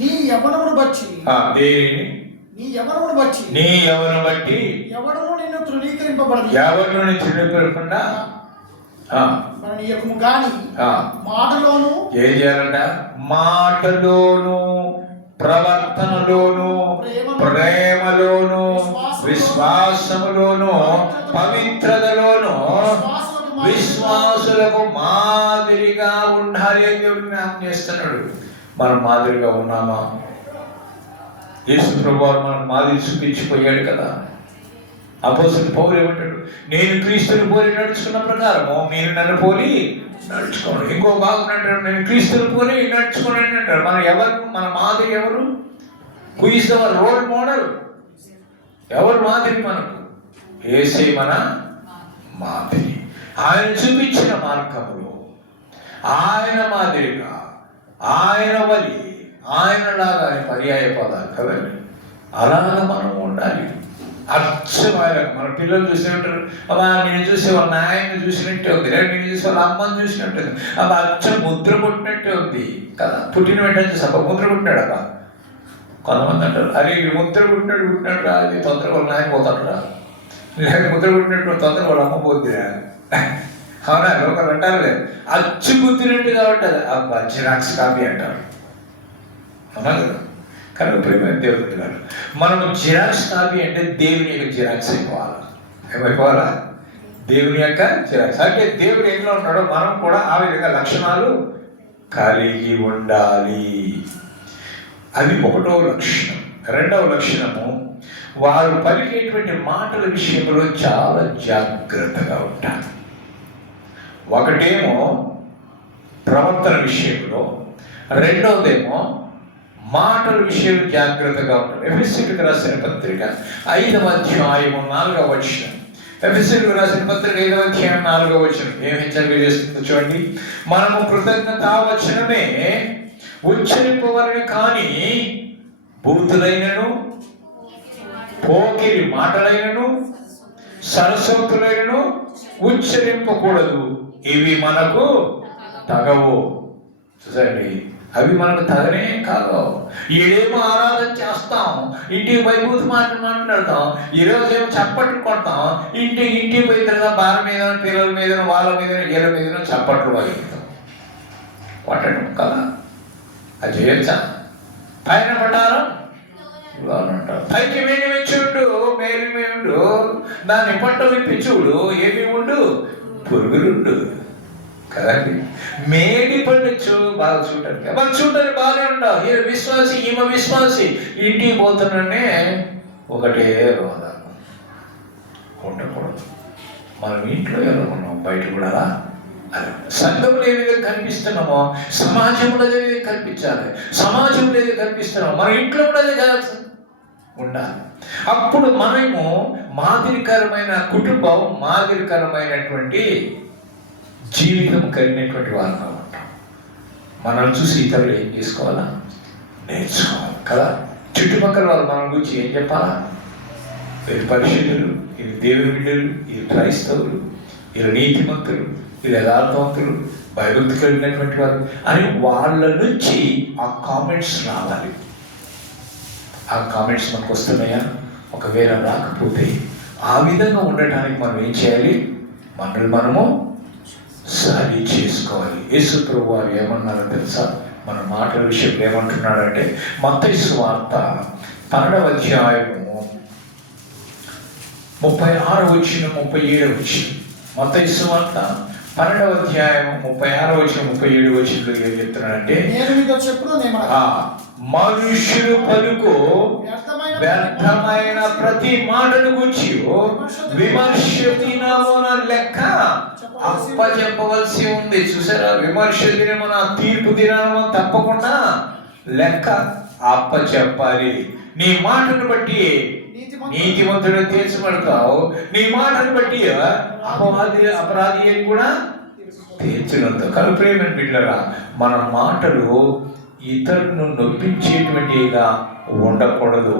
నీ యవ్వనమును బట్టి ఎవడను నిన్ను తృణీకరింపబడదు. ఎవరిని తృణీకరింపకుండా గాని మాటలోను ఏం చేయాలంట? మాటలోను, ప్రవర్తనలోను, ప్రేమలోను, విశ్వాసములోను, పవిత్రతలోను విశ్వాసులకు మాదిరిగా ఉండాలి అని దేవుడు జ్ఞాపకం చేస్తున్నాడు. మనం మాదిరిగా ఉన్నామా? యేసు ప్రభువారు మనకు మాదిరి చూపించిపోయాడు కదా. అపోస్తలుడు పౌలు ఏమంటాడు? నేను క్రీస్తుని పోలి నడుచుకున్న ప్రకారము మీరు నన్ను పోలి నడుచుకోండి. ఇంకో భాగం అంటాడు, నేను క్రీస్తుని పోలి నడుచుకోండి అంటాడు. మన మాదిరి ఎవరు? Who is our role model? ఎవరు మాదిరి మనకు? యేసే మన మాదిరి. ఆయన చూపించిన మార్గములో, ఆయన మాదిరిగా, ఆయన వలి, ఆయనలాగా అని పర్యాయ పదాలు కదండి. అలాగా మనం ఉండాలి. అచ్చమైన మన పిల్లలు చూసి ఉంటారు, అబ్బా నేను చూసి వాళ్ళ నాయన్ని చూసినట్టే ఉంది, నేను చూసి వాళ్ళ అమ్మని చూసినట్టు ఉంది, అబ్బా అచ్చ ముద్ర కొట్టినట్టే ఉంది కదా. పుట్టిన వెంటనే చూసి అబ్బా ముద్ర కొట్టినాడు అబ్బా. కొంతమంది అంటారు, అరే ముద్ర పుట్టినాడు రా, అది తొందర వాళ్ళ నాయన పోతాడు రా, లేక ముద్ర పుట్టినట్టు తొందర వాళ్ళ అమ్మ పోద్దిరా. అవునా? ఒకరు అంటారు లేదు, అచ్చు గుర్తినట్టు కాబట్టి అది అబ్బా జిరాక్స్ కాపీ అంటారు. అవునా కదా? కానీ ప్రేమ దేవుడు గారు, మనం జిరాక్స్ కాపీ అంటే దేవుని యొక్క జిరాక్స్ అయిపోవాలి. ఏమైపోవాలా? దేవుని యొక్క జిరాక్స్. అంటే దేవుడు ఎట్లా ఉన్నాడో మనం కూడా ఆ విధంగా లక్షణాలు కలిగి ఉండాలి. అది ఒకటో లక్షణం. రెండవ లక్షణము, వారు పలికేటువంటి మాటల విషయంలో చాలా జాగ్రత్తగా ఉంటారు. ఒకటేమో ప్రవర్తన విషయంలో, రెండవదేమో మాటల విషయంలో జాగ్రత్తగా ఉంటారు. ఎఫెసీయులకు రాసిన పత్రిక 5వ అధ్యాయము 4వ వచనం. ఎఫెసీయులకు రాసిన పత్రిక 5వ అధ్యాయం 4వ వచనం ఏమి హెచ్చరిక చేస్తుందో చూడండి. మనము కృతజ్ఞతావచనమే ఉచ్చరింపవలని కానీ బూతులైనను, పోకిరి మాటలైనను, సరస్వతులైనను ఉచ్చరింపకూడదు. ఇవి మనకు తగవు. చూసండి, అవి మనకు తగనే కాదు. ఏమో ఆరాధన చేస్తాం, ఇంటికి వైభూతి మాట్లాడతాం, ఈరోజు ఏమో చప్పట్లు కొడతాం, ఇంటికి పోయిన తర్వాత బాల మీద, పిల్లల మీద, వాళ్ళ మీద, వీళ్ళ మీద చప్పట్లు పలుకుతాం. కొట్టడం కదా, అది చేయొచ్చా? పైన పడ్డారు అంటారు, పైకి మేలు మెచ్చుండు, మేలు మేముడు, దాన్ని పట్ట విప్పించుడు, ఏమి ఉండు, పురుగులుండు కదండి. మేడి పండించు బాగా చూడటానికి, బాగా చూడటానికి బాగానే ఉండవు. ఈయన విశ్వాసి, ఈమె విశ్వాసి, ఇంటికి పోతున్నానే ఒకటే రోదా ఉండకూడదు. మనం ఇంట్లో ఎలా ఉన్నాం, బయట కూడా అలా సంఘంలో ఏ విధంగా కనిపిస్తున్నామో సమాజంలో ఏ విధంగా కనిపించాలి. సమాజంలో ఏది కనిపిస్తున్నామో మన ఇంట్లో కూడా అదే ఉండాలి. అప్పుడు మనము మాదిరికరమైన కుటుంబం, మాదిరికరమైనటువంటి జీవితం కలిగినటువంటి వారిగా ఉంటాం. మనల్ని చూసి ఇతరులు ఏం చేసుకోవాలా? నేర్చుకోవాలి కదా. చుట్టుపక్కల వాళ్ళు మన గురించి ఏం చెప్పాలా? వీరు పరిశుద్ధులు, ఇది దేవుని బిడ్డలు, ఇది క్రైస్తవులు, వీరు నీతిమంతులు, వీరు యథార్థవంతులు, భయభక్తి కలిగినటువంటి వారు అని వాళ్ళ నుంచి ఆ కామెంట్స్ రావాలి. ఆ కామెంట్స్ మనకు వస్తున్నాయా? ఒకవేళ రాకపోతే ఆ విధంగా ఉండటానికి మనం ఏం చేయాలి? మనము సరి చేసుకోవాలి. యేసు ప్రభువు వారు ఏమన్నారో తెలుసా? మన మాటల విషయంలో ఏమంటున్నాడంటే, మత్తయి సువార్త 12వ అధ్యాయము 36వ వచనం 37వ వచనం. మత్తయి సువార్త 12వ అధ్యాయం 36వ వచనం 37వ వచనంలో ఏం చెప్తున్నాడంటే, మనుష్యులు పలుకు వ్యర్థమైన ప్రతి మాటను గురించి విమర్శ దినమున లెక్క అప్పచెప్పవలసి ఉంది. చూసారా? విమర్శ దినమున, తీర్పు దినమున తప్పకుండా లెక్క అప్పచెప్పాలి. నీ మాటను బట్టి నీతిమంతుడు తీర్చబడతావు, నీ మాటను బట్టి అపరాధి అని కూడా తీర్చగలుగుతావు. కానీ ప్రేమ బిడ్డలారా, మన మాటలు ఇతరులను నొప్పించేటువంటిగా ఉండకూడదు,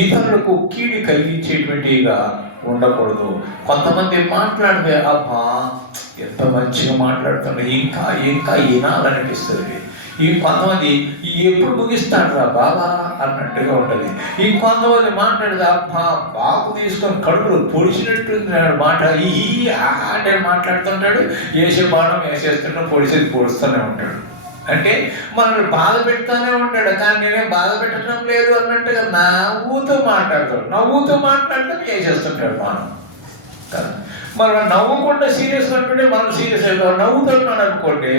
ఇతరులకు కీడు కలిగించేటువంటిగా ఉండకూడదు. కొంతమంది మాట్లాడితే అబ్బా ఎంత మంచిగా మాట్లాడుతున్నారు, ఇంకా వినాలనిపిస్తుంది. ఈ కొంతమంది ఎప్పుడు ముగిస్తాడు రా బాబా అన్నట్టుగా ఉంటుంది. ఈ కొంతమంది మాట్లాడితే అబ్బా బాబు తీసుకొని కడుపులో పొడిచినట్టు మాట ఈ అంటే మాట్లాడుతుంటాడు, వేసే బాణం వేసేస్తున్నాడు, పొడిచేది పొడుస్తూనే ఉంటాడు. అంటే మనల్ని బాధ పెడతానే ఉంటాడు. కానీ నేనేం బాధ పెట్టడం లేదు అన్నట్టుగా నవ్వుతూ మాట్లాడుతూ వేసేస్తుంటాడు మనం కదా. మనం నవ్వకుండా సీరియస్ అంటుంటే మనం సీరియస్ అవుతాం. నవ్వుతున్నాడు అనుకోండి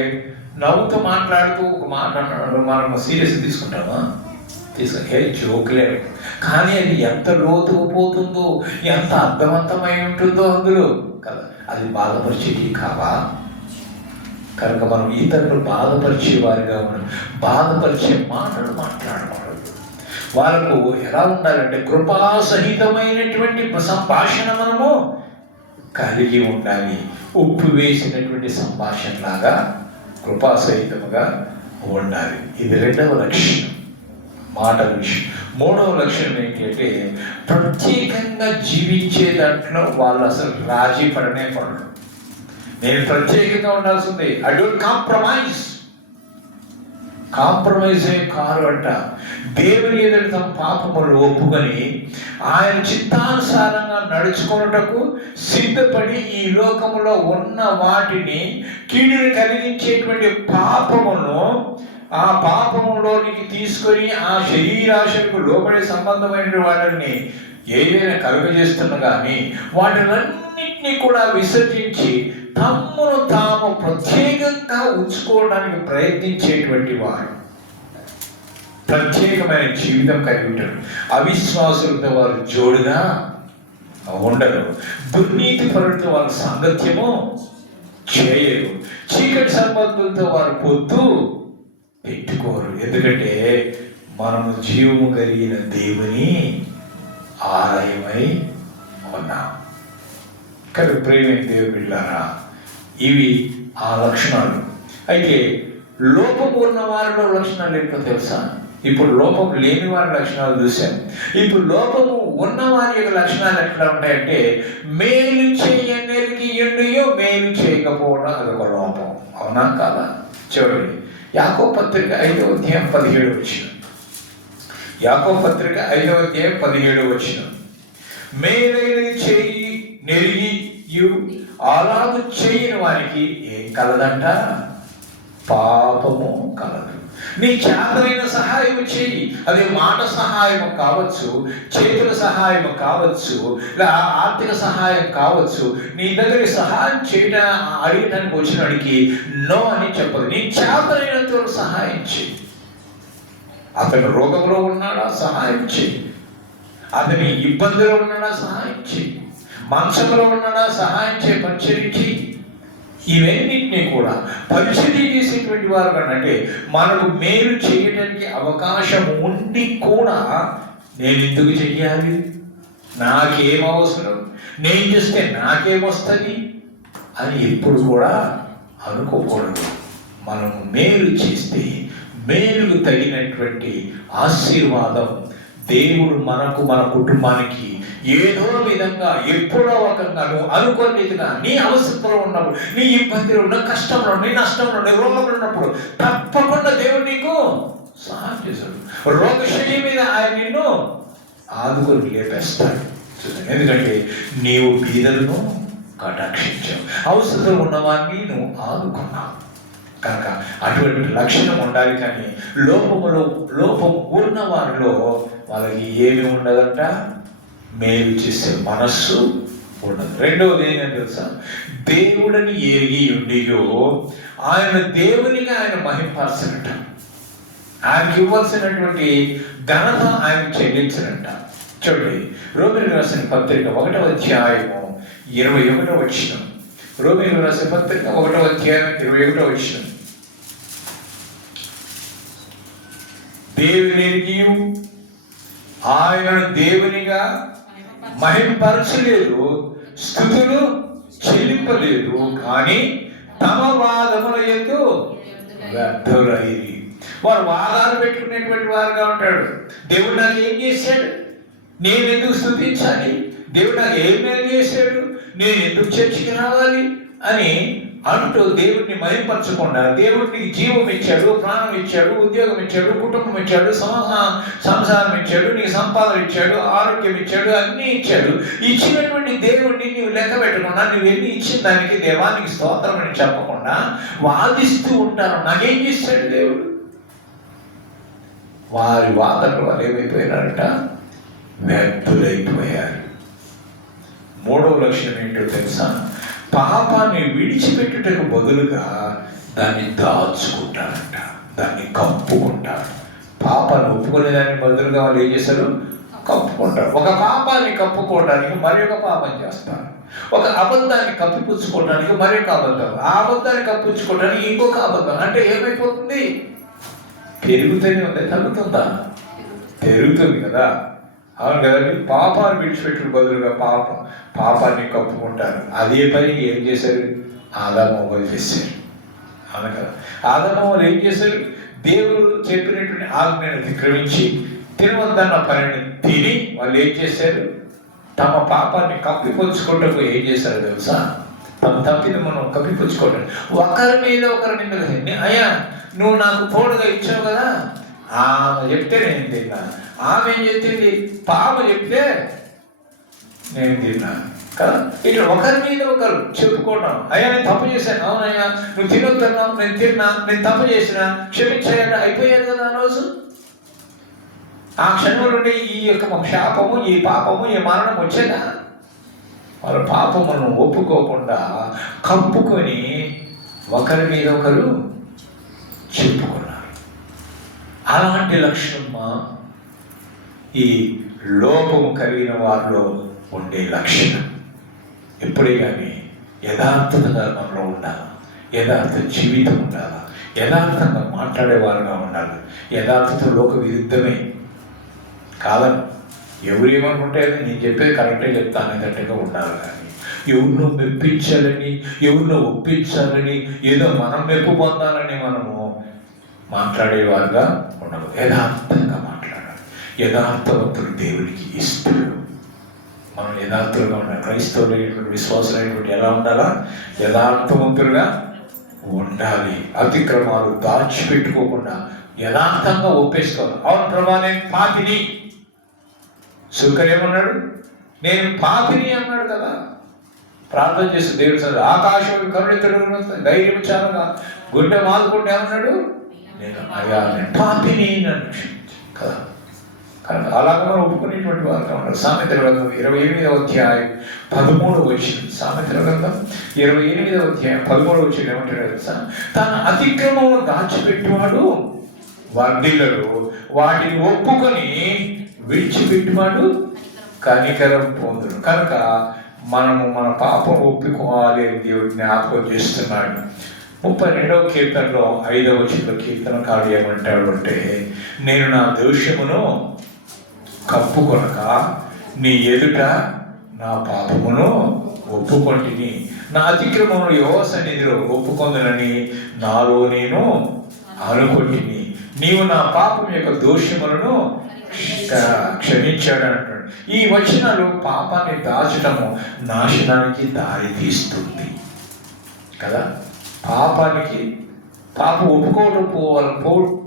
నవ్వుతూ మాట్లాడుతూ ఒక మాట అన్నాడు, మనం సీరియస్ తీసుకుంటామా? తీసుకుని జోకులే. కానీ అది ఎంత లోతుకు పోతుందో, ఎంత అర్థవంతమై ఉంటుందో అందులో కదా. అది బాధపరిచేది కావా? కనుక మనం ఇతరులు బాధపరిచే వారిగా మనం బాధపరిచే మాటలు మాట్లాడకూడదు. వాళ్ళకు ఎలా ఉండాలంటే కృపాసహితమైనటువంటి సంభాషణ మనము కలిగి ఉండాలి. ఉప్పు వేసినటువంటి సంభాషణలాగా కృపాసహితముగా ఉండాలి. ఇది రెండవ లక్షణం, మాట విషయం. మూడవ లక్షణం ఏంటంటే ప్రత్యేకంగా జీవించే దాంట్లో వాళ్ళు అసలు రాజీ పడనే పడరు. నేను ప్రత్యేకంగా ఉండాల్సింది. ఐ డోంట్ కాంప్రమైజ్ కారు అంట. దేవుని ఎదుట తమ పాపములు ఒప్పుకొని ఆయన చిత్తానుసారంగా నడుచుకున్నటకు సిద్ధపడి ఈ లోకములో ఉన్న వాటిని కీడుని కలిగించేటువంటి పాపమును ఆ పాపములోనికి తీసుకొని ఆ శరీరాశకు లోబడే సంబంధమైన వాటిని ఏదైనా కలుగజేస్తున్నా కానీ వాటిలన్నింటినీ కూడా విసర్జించి తమ్మును తాము ప్రత్యేకంగా ఉంచుకోవడానికి ప్రయత్నించేటువంటి వారు ప్రత్యేకమైన జీవితం కలిగి ఉంటారు. అవిశ్వాసులతో వారు జోడుగా ఉండరు. దుర్నీతి పరులతో వారు సాంగత్యము చేయరు. చీకటి సంబంధులతో వారు పొత్తు పెట్టుకోరు. ఎందుకంటే మనము జీవము కలిగిన దేవుని ఆలయమై ఉన్నాం. కనుక ప్రేమ దేవుని బిడ్డలారా, ఇవి ఆ లక్షణాలు. అయితే లోపము ఉన్న వారిలో లక్షణాలు ఏంటో తెలుసా? ఇప్పుడు లోపం లేని వారి లక్షణాలు చూసాం. ఇప్పుడు లోపము ఉన్న వారి యొక్క లక్షణాలు ఎట్లా ఉంటాయంటే మేలు చేయనెరిగి ఎండియో మేలు చేయకపోవడం అదొక లోపం. అవునా కాదా? చూడండి, యాకోబు పత్రిక 5వ అధ్యాయం 17వ వచనం. యాకోబు పత్రిక 5వ అధ్యాయం 17వ వచనం. మేలైనది చేయి నెరిగి అలాగు చేయని వారికి ఏం కలదంట? పాపము కలదు. నీ చేతనైన సహాయం చేయి. అది మాట సహాయం కావచ్చు, చేతుల సహాయం కావచ్చు, ఆర్థిక సహాయం కావచ్చు. నీ దగ్గర సహాయం చేయడం అడిగడానికి వచ్చినడికి నో అని చెప్పదు. నీ చేతనైనంత సహాయం చేయి. అతను రోగంలో ఉన్నాడా? సహాయం చేయి. అతని ఇబ్బందిలో ఉన్నాడా? సహాయం చేయి. మంచంలో ఉన్నాడా? సహాయం చేయి, పరిచరించి. ఇవన్నింటినీ కూడా పరిచర్య చేసేటువంటి వారు అంటే మనకు మేలు చేయడానికి అవకాశం ఉండి కూడా నేను ఎందుకు చెయ్యాలి, నాకేం అవసరం, నేను చేస్తే నాకేమొస్తుంది అని ఎప్పుడు కూడా అనుకోకూడదు. మనము మేలు చేస్తే మేలుకు తగినటువంటి ఆశీర్వాదం దేవుడు మనకు, మన కుటుంబానికి ఏదో విధంగా ఎప్పుడో ఒకగా నువ్వు అనుకోలేదుగా నీ అవసరంలో ఉన్నప్పుడు, నీ ఇబ్బందిలో ఉన్న, కష్టంలో, నీ నష్టంలో, నీ రోగంలో ఉన్నప్పుడు తప్పకుండా దేవుడు నీకు సహాయం చేశాడు. రోగశయ్య మీద ఆయన నిన్ను ఆదుకొని లేపేస్తాడు. ఎందుకంటే నీవు బీదలను కటాక్షించావు, అవసరంలో ఉన్నవారిని నువ్వు ఆదుకున్నావు. కనుక అటువంటి లక్షణం ఉండాలి. కానీ లోపం ఉన్న వారిలో వాళ్ళకి ఏమి ఉండదంట? మేలు చేసే మనస్సు ఉండదు. రెండవది ఏంటంటే తెలుసా? దేవుడిని ఎరిగి ఉండియో ఆయన దేవునిగా ఆయన మహింపరచనట. ఆయనకి ఇవ్వాల్సినటువంటి ఘనత ఆయన చెల్లించనంట. చూడండి, రోమీయులకు రాసిన పత్రిక 1వ అధ్యాయము 21వ వచనం. రోమీయులకు రాసిన పత్రిక 1వ అధ్యాయం 21వ వచనం. దేవుని ఎరిగి ఆయన దేవునిగా మహింపరచలేదు, స్తుతులు చెల్లింపలేదు, కానీ తమ వాదముల యందు వ్యర్థులైరి. వారు వాదాలు పెట్టుకునేటువంటి వారుగా ఉంటాడు. దేవుడు నాకు ఏం చేశాడు, నేను ఎందుకు స్తుతించాలి, దేవుడు నాకు ఏం మేలు చేశాడు, నేను ఎందుకు చర్చికి రావాలి అని అంటూ దేవుడిని మహింపరచకుండా, దేవుడికి జీవం ఇచ్చాడు, ప్రాణం ఇచ్చాడు, ఉద్యోగం ఇచ్చాడు, కుటుంబం ఇచ్చాడు, సంసారం ఇచ్చాడు, నీకు సంపాదన ఇచ్చాడు, ఆరోగ్యం ఇచ్చాడు, అన్నీ ఇచ్చాడు. ఇచ్చినటువంటి దేవుడిని నీవు లెక్క పెట్టకుండా, నువ్వు ఎన్ని ఇచ్చిన దానికి దేవానికి స్తోత్రం అని చెప్పకుండా వాదిస్తూ ఉంటారు. నాకేం చేస్తాడు దేవుడు? వారి వాదనలు వాళ్ళు ఏమైపోయినారట? వ్యర్థులైపోయారు. మూడవ లక్షణం ఏంటో తెలుసా? పాపాన్ని విడిచిపెట్టుటకు బదులుగా దాన్ని దాచుకుంటారంట, దాన్ని కప్పుకుంటారు. పాపాన్ని ఒప్పుకునేదానికి బదులుగా వాళ్ళు ఏం చేశారు? కప్పుకుంటారు. ఒక పాపాన్ని కప్పుకోవడానికి మరి ఒక పాపం చేస్తారు. ఒక అబద్ధాన్ని కప్పిపుచ్చుకోవడానికి మరి ఒక అబద్ధం, ఆ అబద్ధాన్ని కప్పించుకోవడానికి ఇంకొక అబద్ధం. అంటే ఏమైపోతుంది? పెరుగుతూనే ఉంది. తగ్గుతుందా? పెరుగుతుంది కదా. అవును కదండి. పాపాన్ని విడిచిపెట్టిన బదులుగా పాపాన్ని కప్పుకుంటారు. అదే పని ఏం చేశారు? ఆదాము చేశారు. అవును కదా. ఆదాము ఏం చేశారు? దేవుడు చెప్పినటువంటి ఆజ్ఞను అతిక్రమించి తినవద్దన్న పనిని తిని వాళ్ళు ఏం చేశారు? తమ పాపాన్ని కప్పిపుచ్చుకుంటూ ఏం చేశారు తెలుసా? తమ తప్పిని మనం కప్పిపుచ్చుకోవడం. ఒకరి మీద ఒకరి నింద. అయ్యా నువ్వు నాకు తోడుగా ఇచ్చావు కదా, ఆమె చెప్తే నేను తిన్నా, ఆమె ఏం చెప్పింది? పాప చెప్తే నేను తిన్నాను కదా. ఇట్లా ఒకరి మీద ఒకరు చెప్పుకోవడం. అయ్యా నేను తప్పు చేశాను, అవునయ్యా నువ్వు తినొద్దన్నావు, నేను తిన్నా, నేను తప్పు చేసిన, క్షమించాయంటే అయిపోయారు కదా. ఆ రోజు ఆ క్షణంలో నుండి ఈ యొక్క శాపము, ఈ పాపము, ఈ మరణం వచ్చేదా? వాళ్ళ పాపమును ఒప్పుకోకుండా కప్పుకొని ఒకరి మీద ఒకరు చెప్పుకున్నారు. అలాంటి లక్షణమా ఈ లోపము కలిగిన వారిలో ఉండే లక్షణం. ఎప్పుడే కానీ యథార్థంగా మనలో ఉండాలి, యథార్థ జీవితం ఉండాలి, యథార్థంగా మాట్లాడేవారుగా ఉండాలి. యథార్థత లోక విరుద్ధమే కాదని ఎవరేమనుకుంటే నేను చెప్పేది కరెక్టే చెప్తాను అనేటట్టుగా ఉండాలి. కానీ ఎవరినో మెప్పించాలని, ఎవరినో ఒప్పించాలని, ఏదో మనం మెప్పు పొందాలని మనము మాట్లాడేవారుగా ఉండదు. యథార్థంగా మాట్లాడాలి. యథార్థవంతుడు దేవునికి ఇష్టడు. మనం యథార్థులుగా ఉండాలి. క్రైస్తవులైనటువంటి విశ్వాసులైనటువంటి ఎలా ఉండాలా? యథార్థవంతులుగా ఉండాలి. అతిక్రమాలు దాచిపెట్టుకోకుండా యథార్థంగా ఒప్పేసుకోవాలి. అవును ప్రభా నేను పాపిని. శుకర్ ఏమన్నాడు? నేను పాపిని అన్నాడు కదా. ప్రార్థన చేసి దేవుడు సార్ ఆకాశం కరుణించడం ధైర్యం చాలా గుండె మాదుకుంటే ఏమన్నాడు? నేను అయ్యా నేను పాపిని నన్ను కదా. కానీ అలాగ మనం ఒప్పుకునేటువంటి వారుగా ఉన్నారు. సామెతల గ్రంథం 28వ అధ్యాయం 13వ వచనం. సామెతల గ్రంథం 28వ అధ్యాయం 13వ వచనం ఏమంటాడు తెలుసా? తన అతిక్రమమును దాచిపెట్టువాడు వర్ధిల్లడు, వాటిని ఒప్పుకొని విడిచిపెట్టువాడు కనికరం పొందుడు. కనుక మనము మన పాపం ఒప్పుకోవాలి అని దేవుడు జ్ఞాపకం చేస్తున్నాడు. 32వ కీర్తనలో 5వ వచనంలో కీర్తనకారుడు ఏమంటాడు అంటే, నేను నా దోషమును కప్పుకొనక నీ ఎదుట నా పాపమును ఒప్పుకొంటిని, నా అతిక్రమమును యెహోవా సన్నిధిలో ఒప్పుకొందునని నాలో నేను అనుకొంటిని. నీవు నా పాపం యొక్క దోషములను క్షమించాడు అంటాడు. ఈ వచనాలు పాపాన్ని దాచటము నాశనానికి దారి తీస్తుంది కదా. పాపం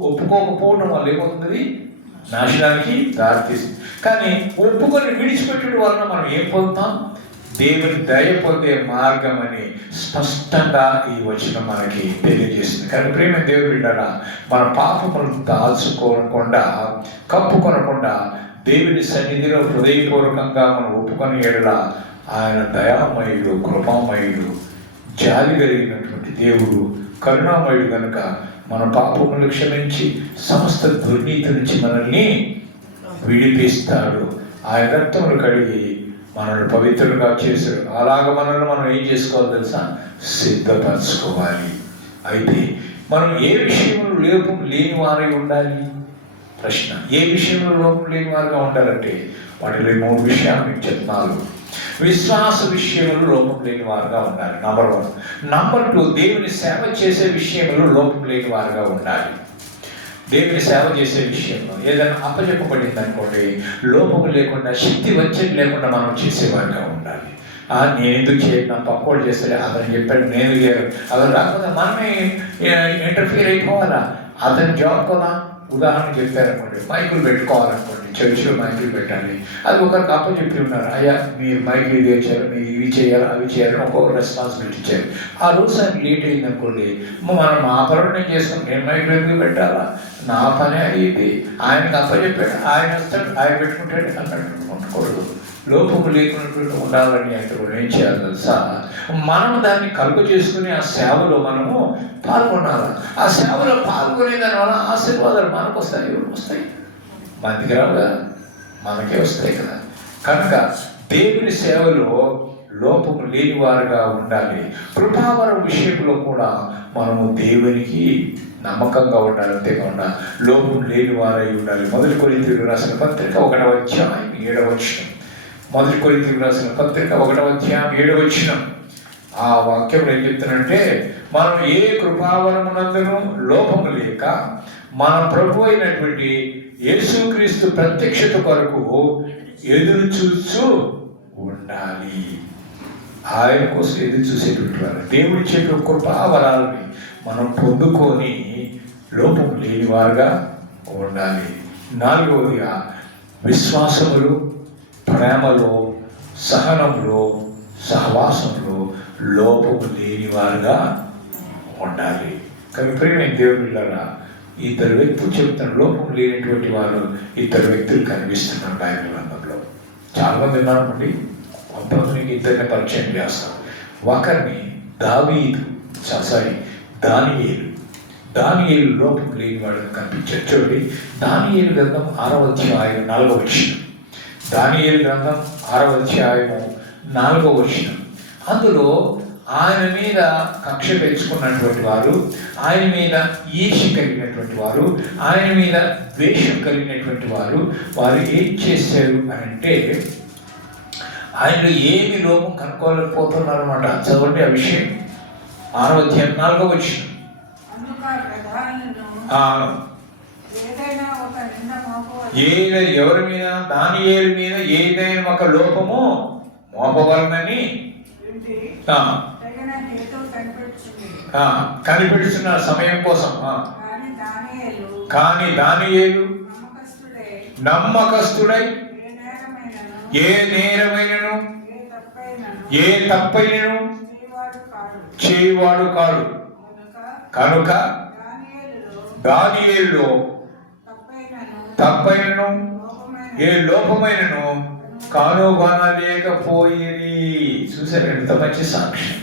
ఒప్పుకోకపోవడం వల్ల ఏమవుతుంది? నాశనానికి దారి తీస్తుంది. కానీ ఒప్పుకొని విడిచిపెట్టడం వలన మనం ఏం పొందుతాం? దేవుని దయ పొందే మార్గం అని స్పష్టంగా ఈ వచనం మనకి తెలియజేస్తుంది. కానీ ప్రేమ దేవుడు బిడ్డరా, మన పాపములను దాచుకోకుండా కప్పుకొనకుండా దేవుని సన్నిధిలో హృదయపూర్వకంగా మనం ఒప్పుకొని ఎడల ఆయన దయామయుడు, కృపామయుడు, జాలి కలిగినటువంటి దేవుడు, కరుణామయుడు కనుక మన పాపములను క్షమించి సమస్త దుర్నీతి నుంచి మనల్ని విడిపిస్తాడు. ఆయన రక్తములు కడిగి మనల్ని పవిత్రులుగా చేశాడు. అలాగ మనల్ని మనం ఏం చేసుకోవాలి తెలుసా? సిద్ధపరచుకోవాలి. అయితే మనం ఏ విషయంలో లోపం లేని వారై ఉండాలి? ప్రశ్న. ఏ విషయంలో లోపం లేని వారుగా ఉండాలంటే వాటిలో 3 విషయాలు మీకు చెప్తున్నాను. విశ్వాస విషయంలో లోపం లేని వారుగా ఉండాలి, నంబర్ 1. నంబర్ 2, దేవుని సేవ చేసే విషయంలో లోపం లేని వారుగా ఉండాలి. దేవుని సేవ చేసే విషయంలో ఏదైనా అప్పచెప్పబడింది అనుకోండి, లోపము లేకుండా, శక్తి వచ్చేది లేకుండా మనం చేసేవారుగా ఉండాలి. నేను ఎందుకు చేయను, నా పక్కోడు చేస్తే అతను చెప్పాడు నేను చేయను, అతను రాకపోతే మనమే ఇంటర్ఫియర్ అయిపోవాలా? అతని జాబ్ కదా. ఉదాహరణ చెప్పారనుకోండి, మైకులు పెట్టుకోవాలనుకోండి, చర్చిలో మైకులు పెట్టాలి. అది ఒకరికి అప్పచెప్పి ఉన్నారు, అయ్యా మీరు మైకులు ఇది చేయాలి, మీరు ఇవి చేయాలి, అవి చేయాలని ఒక్కొక్క రెస్పాన్సిబిలిటీ ఇచ్చారు. ఆ రోజు ఆయన లేట్ అయింది అనుకోండి, మనం మా పనులు చేసుకుని నేను మైకులు ఎందుకు పెట్టాలా, నా పని అయ్యింది, ఆయనకు అప్పచెప్పాడు, ఆయన వస్తాడు, ఆయన పెట్టుకుంటాడు అన్నట్టు ఉండకూడదు. లోపము లేకుండా ఉండాలని అంటే మనం ఏం చేయాలి తెలుసా? మనం దాన్ని కలుగు చేసుకుని ఆ సేవలో మనము పాల్గొనాలి. ఆ సేవలో పాల్గొనే దాని వల్ల ఆశీర్వాదాలు మనకు వస్తాయి. ఎవరికి వస్తాయి? మందికి రావుగా, మనకే వస్తాయి కదా. కనుక దేవుని సేవలో లోపము లేని వారుగా ఉండాలి. కృపావరం విషయంలో కూడా మనము దేవునికి నమ్మకంగా ఉండాలి. అంతేకాకుండా లోపం లేని వారై ఉండాలి. మొదటి కొరింథీయులకు రాసిన పత్రిక 1వ అధ్యాయం 7వ వచనం. మొదటి కొరింథీయులకు రాసిన పత్రిక 1వ అధ్యాయం 7వ వచనం. ఆ వాక్యం ఏం చెప్తానంటే, మనం ఏ కృపావరమునందును లోపము లేక మన ప్రభు అయినటువంటి యేసుక్రీస్తు ప్రత్యక్షత కొరకు ఎదురు చూస్తూ ఉండాలి. ఆయన కోసం ఎదురు చూసేటువంటి వారు దేవుడి చెప్పిన కృపావరాలని మనం పొందుకొని లోపం లేని వారుగా ఉండాలి. 4వదిగా విశ్వాసములు, ప్రేమలో, సహనంలో, సహవాసంలో లోపము లేని వారుగా ఉండాలి. కానీ ప్రియమైన దేవుని బిడ్డలారా, ఇద్దరు వ్యక్తులు చెప్తున్న లోపం లేనటువంటి వారు ఇద్దరు వ్యక్తులు కనిపిస్తున్నారు బైబిల్ గ్రంథంలో. చాలామంది ఉన్నారండి. కొంతమందికి ఇద్దరిని పరిచయం చేస్తాం. ఒకరిని దానియేలు లోపం లేని వాడు కనిపించారు. చూడండి, దానియేలు గ్రంథం 6వ అధ్యాయం 4వ వచనం. దానియేలు గ్రంథం 6వ అధ్యాయము 4వ వచనం. అందులో ఆయన మీద కక్ష పెంచుకున్నటువంటి వారు, ఆయన మీద ఈర్ష్య కలిగినటువంటి వారు, ఆయన మీద ద్వేషం కలిగినటువంటి వారు ఏం చేశారు అని అంటే, ఆయనలో ఏమి లోపం కనుక్కోలేకపోతున్నారు అన్నమాట. చదవండి ఆ విషయం. 6వ అధ్యాయం 4వ వచనం. ఎవరి మీద? దానియేలు మీద ఏదైనా ఒక లోపము మోపవలనని కనిపెడుతున్న సమయం కోసం. కానీ దానియేలు నమ్మకస్తుడై ఏ నేరమైనను ఏ తప్పైనను చేయవాడు కాడు. కనుక దానియేలులో తప్పైనను ఏ లోపమైనను కనుగొనలేకపోయేది. చూసారు ఎంత మంచి సాక్ష్యం.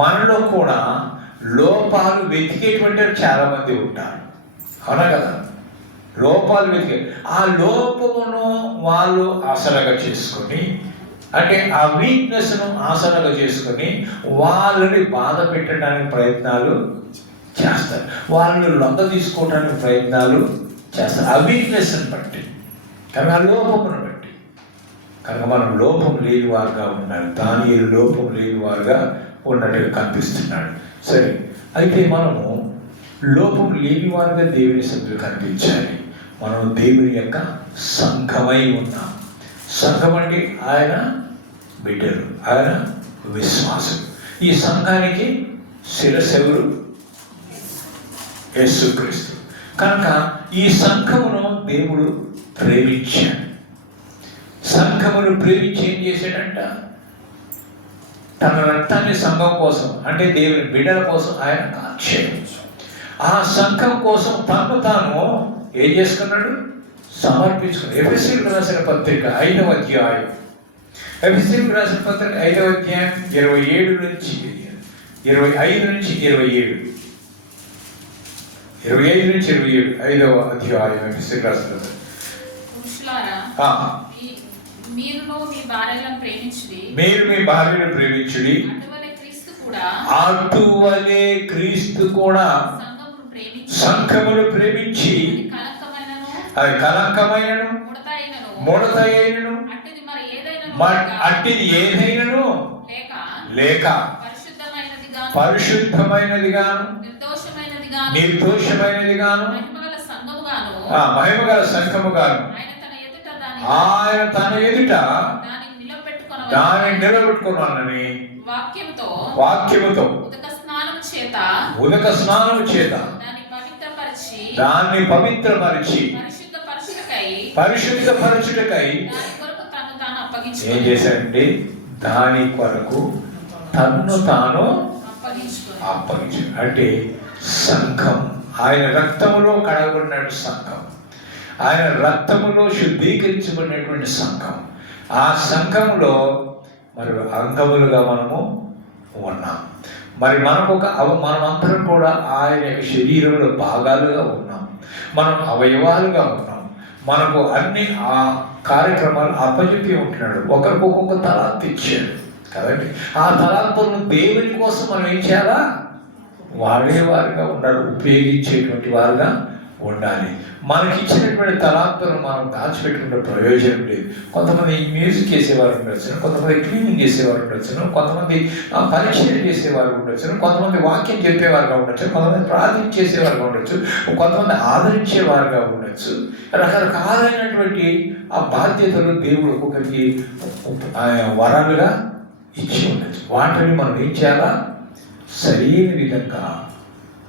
మనలో కూడా లోపాలు వెతికేటువంటి చాలా మంది ఉంటారు, అవునా కదా? లోపాలు వెతికే ఆ లోపమును వాళ్ళు ఆసరాగా చేసుకొని, అంటే ఆ వీక్నెస్ను ఆసరాగా చేసుకొని వాళ్ళని బాధ పెట్టడానికి ప్రయత్నాలు చేస్తారు, వాళ్ళు లొంగ తీసుకోవడానికి ప్రయత్నాలు చేస్తారు, ఆ వీక్నెస్ని బట్టి, కానీ ఆ లోపమును బట్టి. కనుక మనం లోపం లేని వారుగా ఉండాలి. దానియేలు లోపం లేని వారుగా ఉన్నట్టుగా కనిపిస్తున్నాడు. సరే, అయితే మనము లోపం లేని వారుగా దేవుని సభ్యులు కనిపించాలి. మనం దేవుని యొక్క సంఘమై ఉన్నాం. సంఘం అంటే ఆయన బిడ్డలు, ఆయన విశ్వాసం. ఈ సంఘానికి శిరస్సు ఎవరు? యేసుక్రీస్తు. కనుక ఈ సంఘమును దేవుడు ప్రేమించాడు. సంఘమును ప్రేమించి ఏం చేశాడంట? తన రక్తాన్ని సంఘం కోసం, అంటే దేవుని బిడ్డల కోసం ఆయన కార్చాడు. ఆ సంఘం కోసం తను తాను ఏం చేసుకున్నాడు? సమర్పించుకున్నాడు. ఎఫెసీయులకు రాసిన పత్రిక 5వ అధ్యాయం, ఎఫెసీయులకు రాసిన పత్రిక 5వ అధ్యాయం 25 నుంచి 27, 5వ అధ్యాయం ఎఫెసీయులకు రాసిన మీరు మీ భార్యను ప్రేమించుడి, అటువలే క్రీస్తు కూడా సంఘమును ప్రేమించి అది కలంకమైనను ముడతైనను అట్టిది ఏదైనను లేక పరిశుద్ధమైనదిగాను నిర్దోషమైనదిగాను మహిమగల సంఘముగాను ఆయన తన ఎదుట దాన్ని నిలబెట్టుకున్నానని వాక్యముతో ఉదక స్నానము చేత దాన్ని పవిత్రపరిచి పరిశుద్ధపరచుటకై ఏం చేశాడంటే దాని కొరకు తన్ను తాను అప్పగించాడు. అంటే సంఘం ఆయన రక్తములో కడగబడినటువంటి సంఘం, ఆయన రక్తములో శుద్ధీకరించబడినటువంటి సంఘం. ఆ సంఘములో మరి అంగములుగా మనము ఉన్నాం. మరి మనమందరం కూడా ఆయన యొక్క శరీరంలో భాగాలుగా ఉన్నాం. మనం అవయవాలుగా ఉన్నాం. మనకు అన్ని ఆ కార్యక్రమాలు అప్పచెప్పి ఉంటున్నాడు. ఒకరికి ఒక్కొక్క తలాంతు ఇచ్చాడు కదండి. ఆ తలాంతులను దేవుని కోసం మనం ఏం చేయాలా? వాడేవారుగా ఉండాలి, ఉపయోగించేటువంటి వారుగా ఉండాలి. మనకి ఇచ్చినటువంటి తలాంతులను మనం దాచిపెట్టుకుంటే ప్రయోజనం లేదు. కొంతమంది మ్యూజిక్ చేసేవారు ఉండొచ్చును, కొంతమంది క్లీనింగ్ చేసేవారు ఉండొచ్చును, కొంతమంది పరిచయం చేసేవారు ఉండొచ్చును, కొంతమంది వాక్యం చెప్పేవారుగా ఉండొచ్చు, కొంతమంది ప్రార్థన చేసేవారుగా ఉండొచ్చు, కొంతమంది ఆదరించేవారుగా ఉండొచ్చు. రకరకాలైనటువంటి ఆ బాధ్యతలు దేవుడు ఒక్కొక్కరికి వరాలుగా ఇచ్చి ఉండొచ్చు. వాటిని మనం ఏం చేయాలా? సరైన విధంగా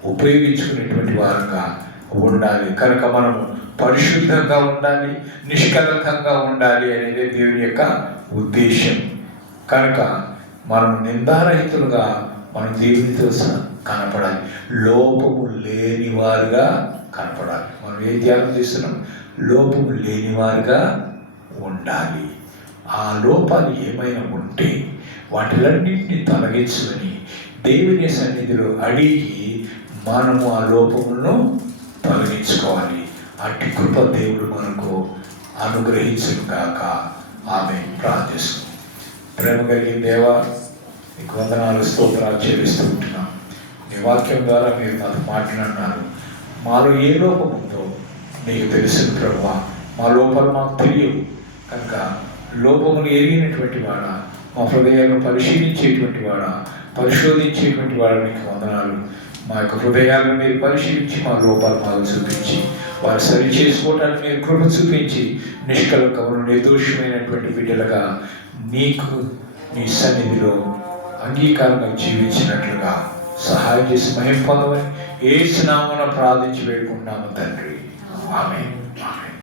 ఉపయోగించుకునేటువంటి వారుగా ఉండాలి. కనుక మనము పరిశుద్ధంగా ఉండాలి, నిష్కలంకంగా ఉండాలి అనేది దేవుని యొక్క ఉద్దేశం. కనుక మనం నిందారహితులుగా మనం దేవునితో కనపడాలి, లోపము లేని వారుగా కనపడాలి. మనం ఏ ధ్యానం చేస్తున్నాం? లోపము లేని వారుగా ఉండాలి. ఆ లోపాలు ఏమైనా ఉంటే వాటిలన్నింటినీ తొలగించుకొని దేవుని సన్నిధిలో అడిగి మనము ఆ లోపములను తొలగించుకోవాలి. అట్టి కృప దేవుడు మనకు అనుగ్రహించును గాక. ఆమె ప్రార్థిస్తుంది. ప్రేమ కలిగిన దేవా, నీకు వందనాలు, స్తోత్రాలు చెల్లిస్తూ ఉంటున్నాం. నీ వాక్యం ద్వారా మీరు నాతో మాట్లాడినారు. మాలో ఏ లోపం ఉందో నీకు తెలుసు ప్రభువా. మా లోపాలు మాకు తెలియవు కనుక లోపములు ఎరిగినటువంటి వాడా, మా హృదయాలను పరిశీలించేటువంటి వాడా, పరిశోధించేటువంటి వాడు నీకు వందనాలు. మా యొక్క హృదయాలను మీరు పరిశీలించి మా లోపాలు మాకు చూపించి వారు సరి చేసుకోవటానికి మీరు కృప చూపించి నిష్కలంకములు నిర్దోషమైనటువంటి బిడ్డలుగా నీకు నీ సన్నిధిలో అంగీకారంగా జీవించినట్లుగా సహాయం చేసి మహిమ పొందమని యేసు నామమున ప్రార్థించి వేడుకుంటున్నాము తండ్రి. ఆమేన్.